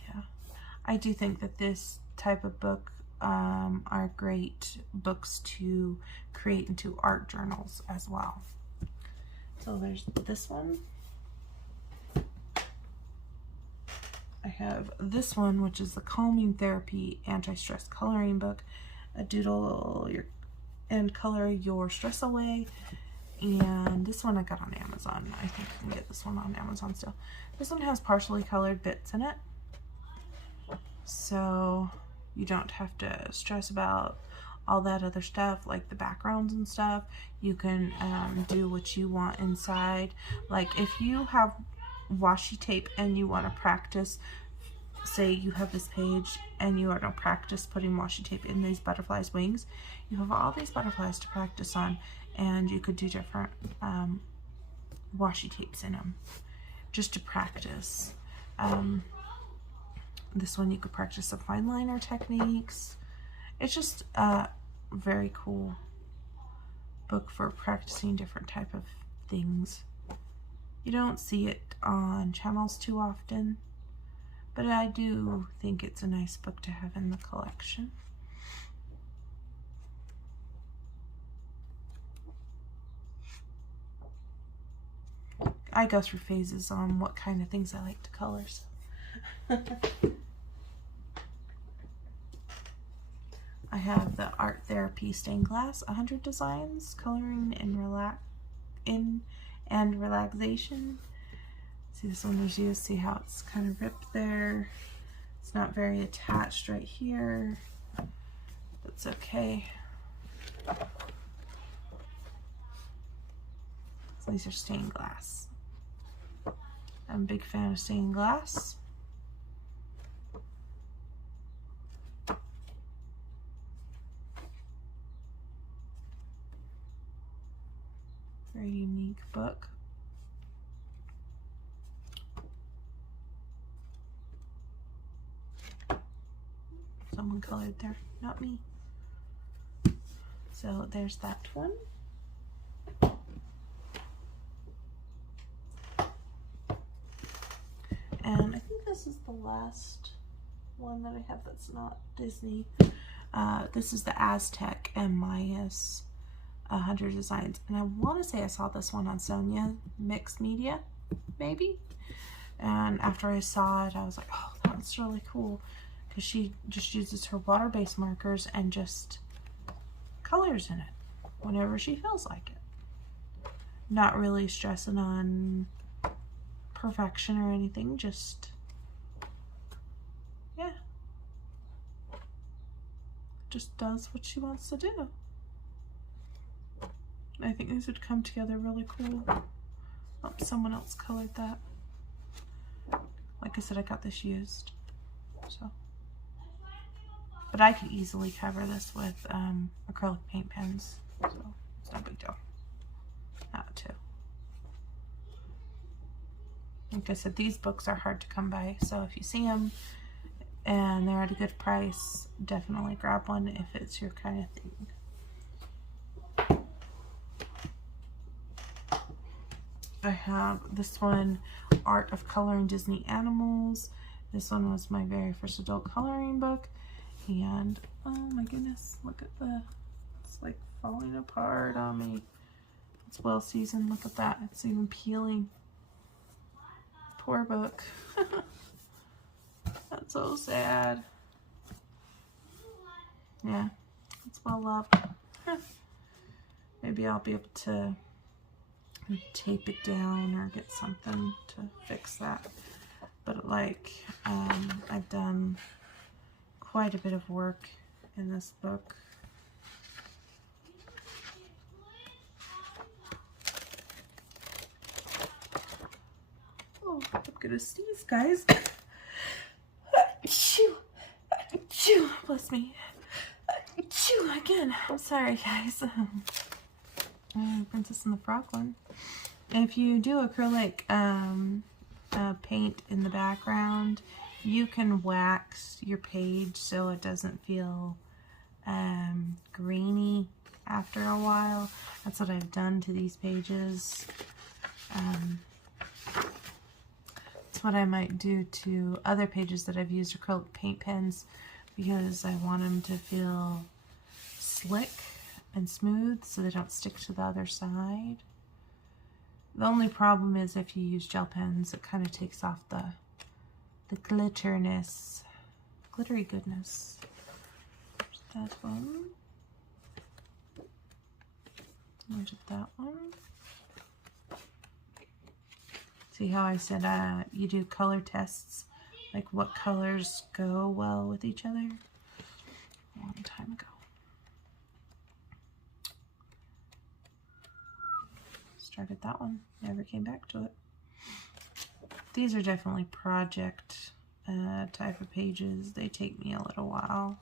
Yeah, I do think that this type of book are great books to create into art journals as well. So there's this one. I have this one, which is the Calming Therapy Anti-Stress Coloring Book. Doodle and color your stress away. And this one I got on Amazon. I think you can get this one on Amazon still. This one has partially colored bits in it, so you don't have to stress about all that other stuff like the backgrounds and stuff. You can do what you want inside. Like if you have washi tape and you want to practice, say you have this page and you want to practice putting washi tape in these butterflies' wings, you have all these butterflies to practice on, and you could do different washi tapes in them just to practice. This one you could practice some fine liner techniques. It's just a very cool book for practicing different type of things. You don't see it on channels too often, but I do think it's a nice book to have in the collection. I go through phases on what kind of things I like to color. So. have the Art Therapy Stained Glass, 100 Designs, Coloring and Relaxation. See, this one was used. See how it's kind of ripped there. It's not very attached right here. That's okay. So these are stained glass. I'm a big fan of stained glass. Very unique book. Someone colored there, not me. So there's that one. And I think this is the last one that I have that's not Disney. This is the Aztec and Maya's 100 Designs. And I want to say I saw this one on Sonia Mixed Media, maybe. And after I saw it, I was like, oh, that's really cool. Because she just uses her water-based markers and just colors in it whenever she feels like it. Not really stressing on perfection or anything, just, yeah. Just does what she wants to do. I think these would come together really cool. Oh, someone else colored that. Like I said, I got this used, so. But I could easily cover this with acrylic paint pens, so it's no big deal. Not too. Like I said, these books are hard to come by, so if you see them and they're at a good price, definitely grab one if it's your kind of thing. I have this one, Art of Coloring Disney Animals. This one was my very first adult coloring book. And, oh my goodness, look at it's like falling apart on me. It's well seasoned, look at that. It's even peeling. Poor book. That's so sad. Yeah, it's well loved. Maybe I'll be able to tape it down or get something to fix that. But like, I've done quite a bit of work in this book. Oh, I'm gonna sneeze, guys. Achoo! Achoo! Bless me. Achoo! Again. I'm sorry, guys. Princess and the Frog one. If you do acrylic paint in the background, you can wax your page so it doesn't feel grainy after a while. That's what I've done to these pages. That's what I might do to other pages that I've used acrylic paint pens, because I want them to feel slick and smooth so they don't stick to the other side. The only problem is if you use gel pens, it kind of takes off the glitterness, glittery goodness. There's that one. There's that one. See how I said you do color tests, like what colors go well with each other? A long time ago. Started that one, never came back to it. These are definitely project type of pages. They take me a little while,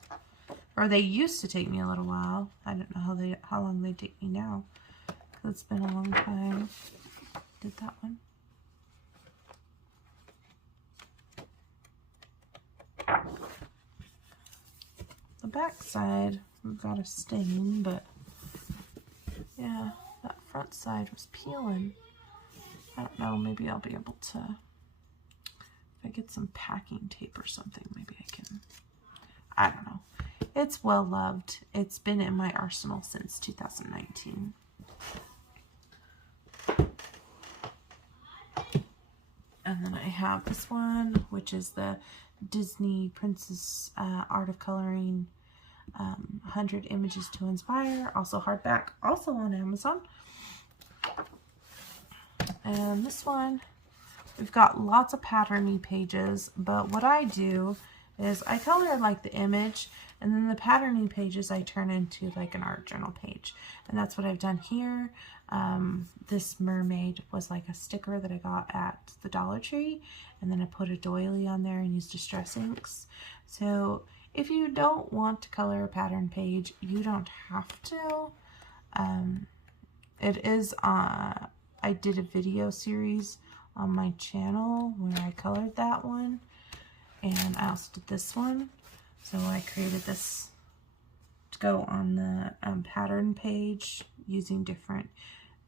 or they used to take me a little while. I don't know how long they take me now, because it's been a long time. Did that one. The back side got a stain, but yeah, that front side was peeling. I don't know, maybe I'll be able to, if I get some packing tape or something, maybe I can, I don't know. It's well loved. It's been in my arsenal since 2019. And then I have this one, which is the Disney Princess Art of Coloring 100 Images to Inspire, also hardback, also on Amazon. And this one, we've got lots of patterny pages, but what I do is I color like the image, and then the patterny pages I turn into like an art journal page. And that's what I've done here. This mermaid was like a sticker that I got at the Dollar Tree, and then I put a doily on there and used distress inks. So if you don't want to color a pattern page, you don't have to. It is, I did a video series on my channel where I colored that one, and I also did this one. So I created this to go on the pattern page using different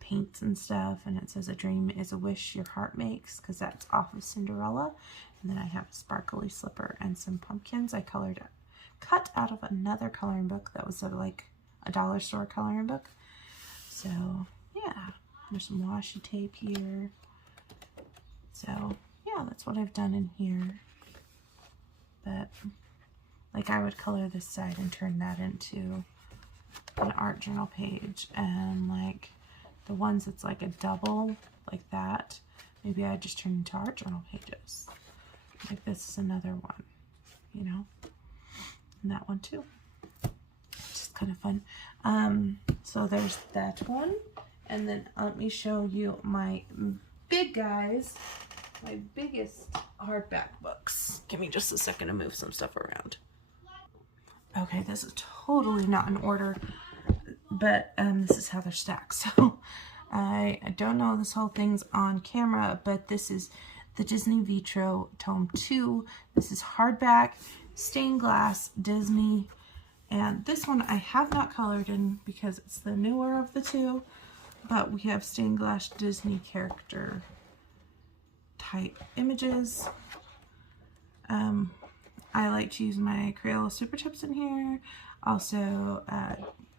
paints and stuff, and it says a dream is a wish your heart makes, because that's off of Cinderella. And then I have a sparkly slipper and some pumpkins I cut out of another coloring book that was like a dollar store coloring book. So yeah, there's some washi tape here. So yeah, that's what I've done in here. But like I would color this side and turn that into an art journal page, and like the ones that's like a double like that, maybe I just turn into art journal pages. Like this is another one, you know, and that one too. Just kind of fun. So there's that one, and then let me show you my big guys, my biggest hardback books. Give me just a second to move some stuff around. Okay, this is totally not in order, but this is how they're stacked. So I don't know, this whole thing's on camera, but this is the Disney Vitro Tome 2. This is hardback, stained glass, Disney, and this one I have not colored in because it's the newer of the two, but we have stained glass Disney character type images. I like to use my Crayola Super Tips in here, also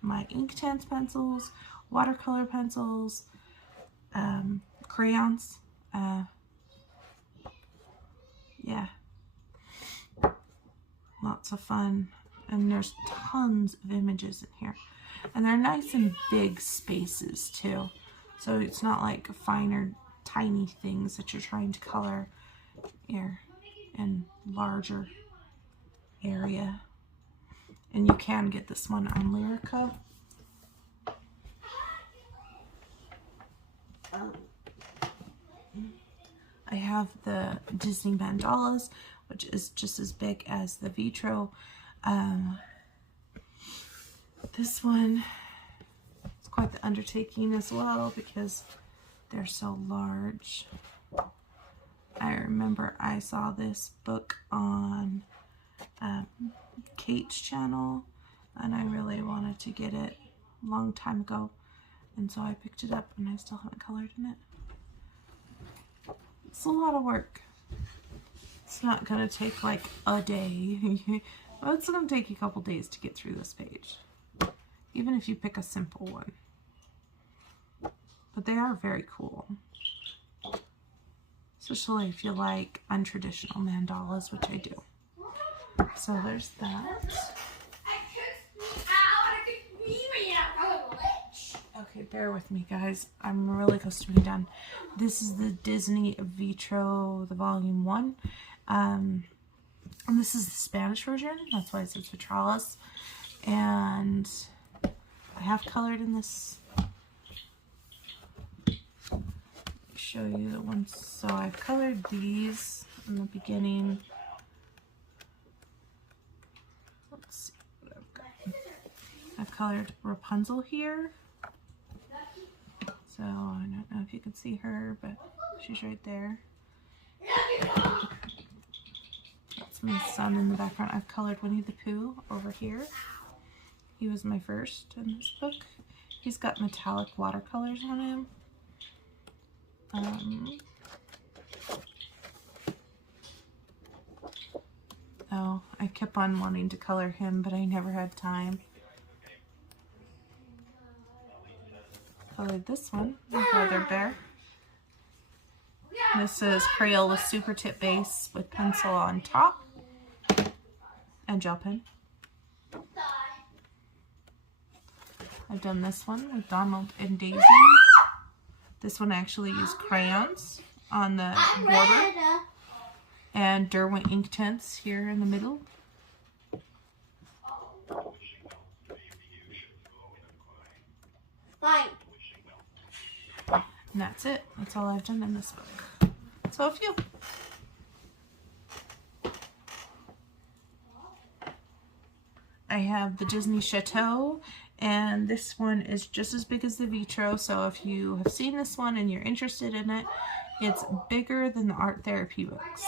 my Inktense pencils, watercolor pencils, crayons, yeah, lots of fun, and there's tons of images in here, and they're nice and big spaces too, so it's not like finer tiny things that you're trying to color here in larger area. And you can get this one on Lyrica. I have the Disney mandalas, which is just as big as the Vitro. This one is quite the undertaking as well because they're so large. I remember I saw this book on Kate's channel, and I really wanted to get it a long time ago, and so I picked it up, and I still haven't colored in it. It's a lot of work. It's not gonna take like a day. Well, it's gonna take you a couple days to get through this page, even if you pick a simple one. But they are very cool, especially if you like untraditional mandalas, which I do. So there's that. Okay, bear with me, guys. I'm really close to being done. This is the Disney Vitro, the volume 1. And this is the Spanish version. That's why it says Vitralas. And I have colored in this. Show you the ones. So I've colored these in the beginning. Let's see what I've got. I've colored Rapunzel here. So I don't know if you can see her, but she's right there. That's my son in the background. I've colored Winnie the Pooh over here. He was my first in this book. He's got metallic watercolors on him. Oh, I kept on wanting to color him, but I never had time. Colored this one, Brother Bear. This is Crayola Super Tip Base with pencil on top and gel pen. I've done this one with Donald and Daisy. This one I actually used crayons on the border. And Derwent ink tints here in the middle. Fine. And that's it. That's all I've done in this book. So a few. I have the Disney Chateau, and this one is just as big as the Vitro. So if you have seen this one and you're interested in it, it's bigger than the art therapy books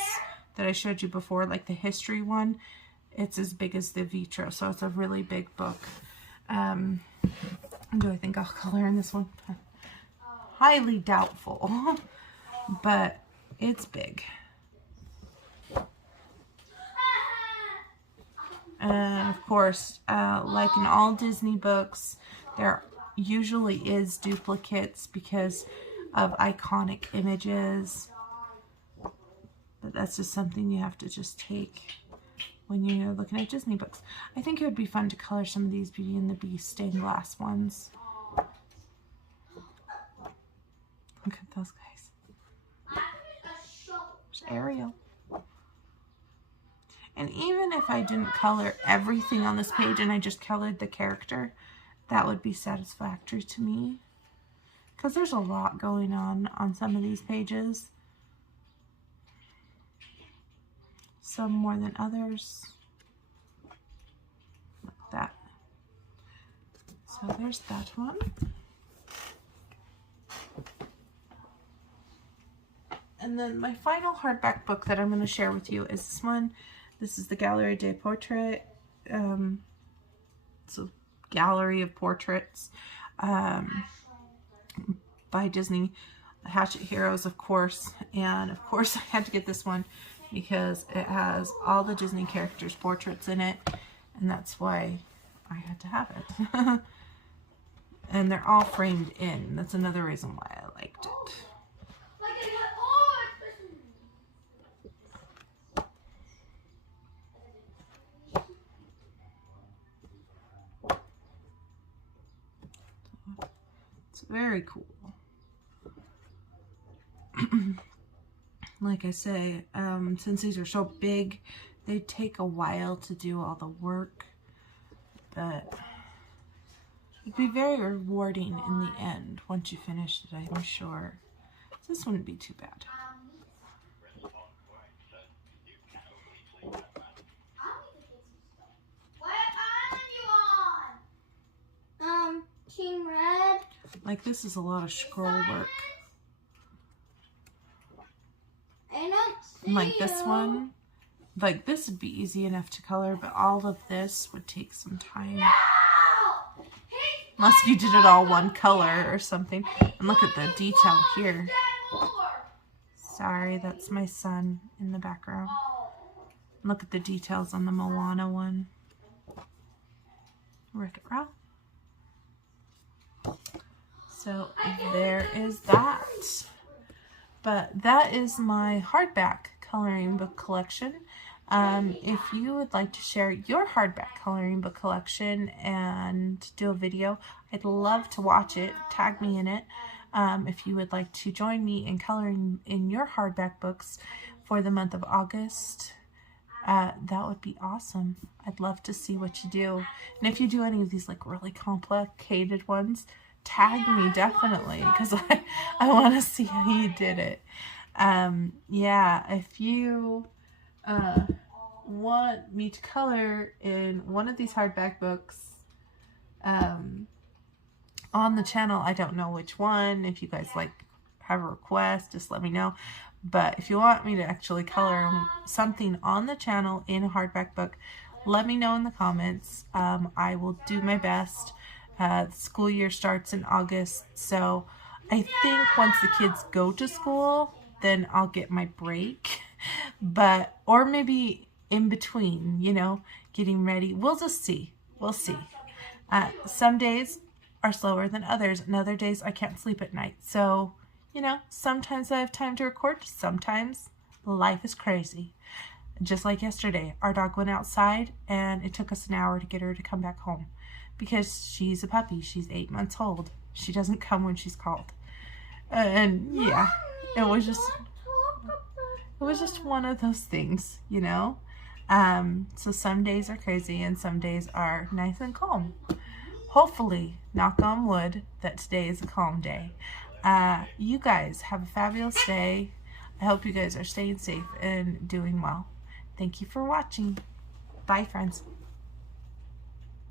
that I showed you before, like the history one. It's as big as the Vitro, so it's a really big book. Do I think I'll color in this one? Highly doubtful, but it's big. And of course, like in all Disney books, there usually is duplicates because of iconic images. But that's just something you have to just take when you're looking at Disney books. I think it would be fun to color some of these Beauty and the Beast stained glass ones. Look at those guys. There's Ariel. And even if I didn't color everything on this page and I just colored the character, that would be satisfactory to me. Because there's a lot going on some of these pages. Some more than others. Like that. So there's that one. And then my final hardback book that I'm going to share with you is this one. This is the Galerie des Portraits. It's a gallery of portraits by Disney. Hatchet Heroes, of course. And of course I had to get this one because it has all the Disney characters' portraits in it. And that's why I had to have it. And they're all framed in. That's another reason why I liked it. Very cool. Like I say, since these are so big, they take a while to do all the work, but it'd be very rewarding in the end once you finish it, I'm sure. This wouldn't be too bad. Team Red. Like this is a lot of scroll work. I don't see like this one, like this would be easy enough to color, but all of this would take some time. No! Unless you did it all one color or something. And look at the detail here. Sorry, that's my son in the background. Look at the details on the Moana one. Wreck-It Ralph. So there is that. But that is my hardback coloring book collection. If you would like to share your hardback coloring book collection and do a video, I'd love to watch it. Tag me in it. If you would like to join me in coloring in your hardback books for the month of August, that would be awesome. I'd love to see what you do. And if you do any of these like really complicated ones, tag me definitely, because I want to see how you did it. Yeah, if you want me to color in one of these hardback books on the channel, I don't know which one. If you guys like have a request, just let me know. But if you want me to actually color something on the channel in a hardback book, let me know in the comments. I will do my best. The school year starts in August, so I think once the kids go to school, then I'll get my break. But, or maybe in between, you know, getting ready. We'll just see. We'll see. Some days are slower than others, and other days I can't sleep at night. So, you know, sometimes I have time to record, sometimes life is crazy. Just like yesterday, our dog went outside and it took us an hour to get her to come back home because she's a puppy. She's 8 months old. She doesn't come when she's called. And yeah, it was just one of those things, you know. So some days are crazy and some days are nice and calm. Hopefully, knock on wood, that today is a calm day. You guys have a fabulous day. I hope you guys are staying safe and doing well. Thank you for watching. Bye, friends.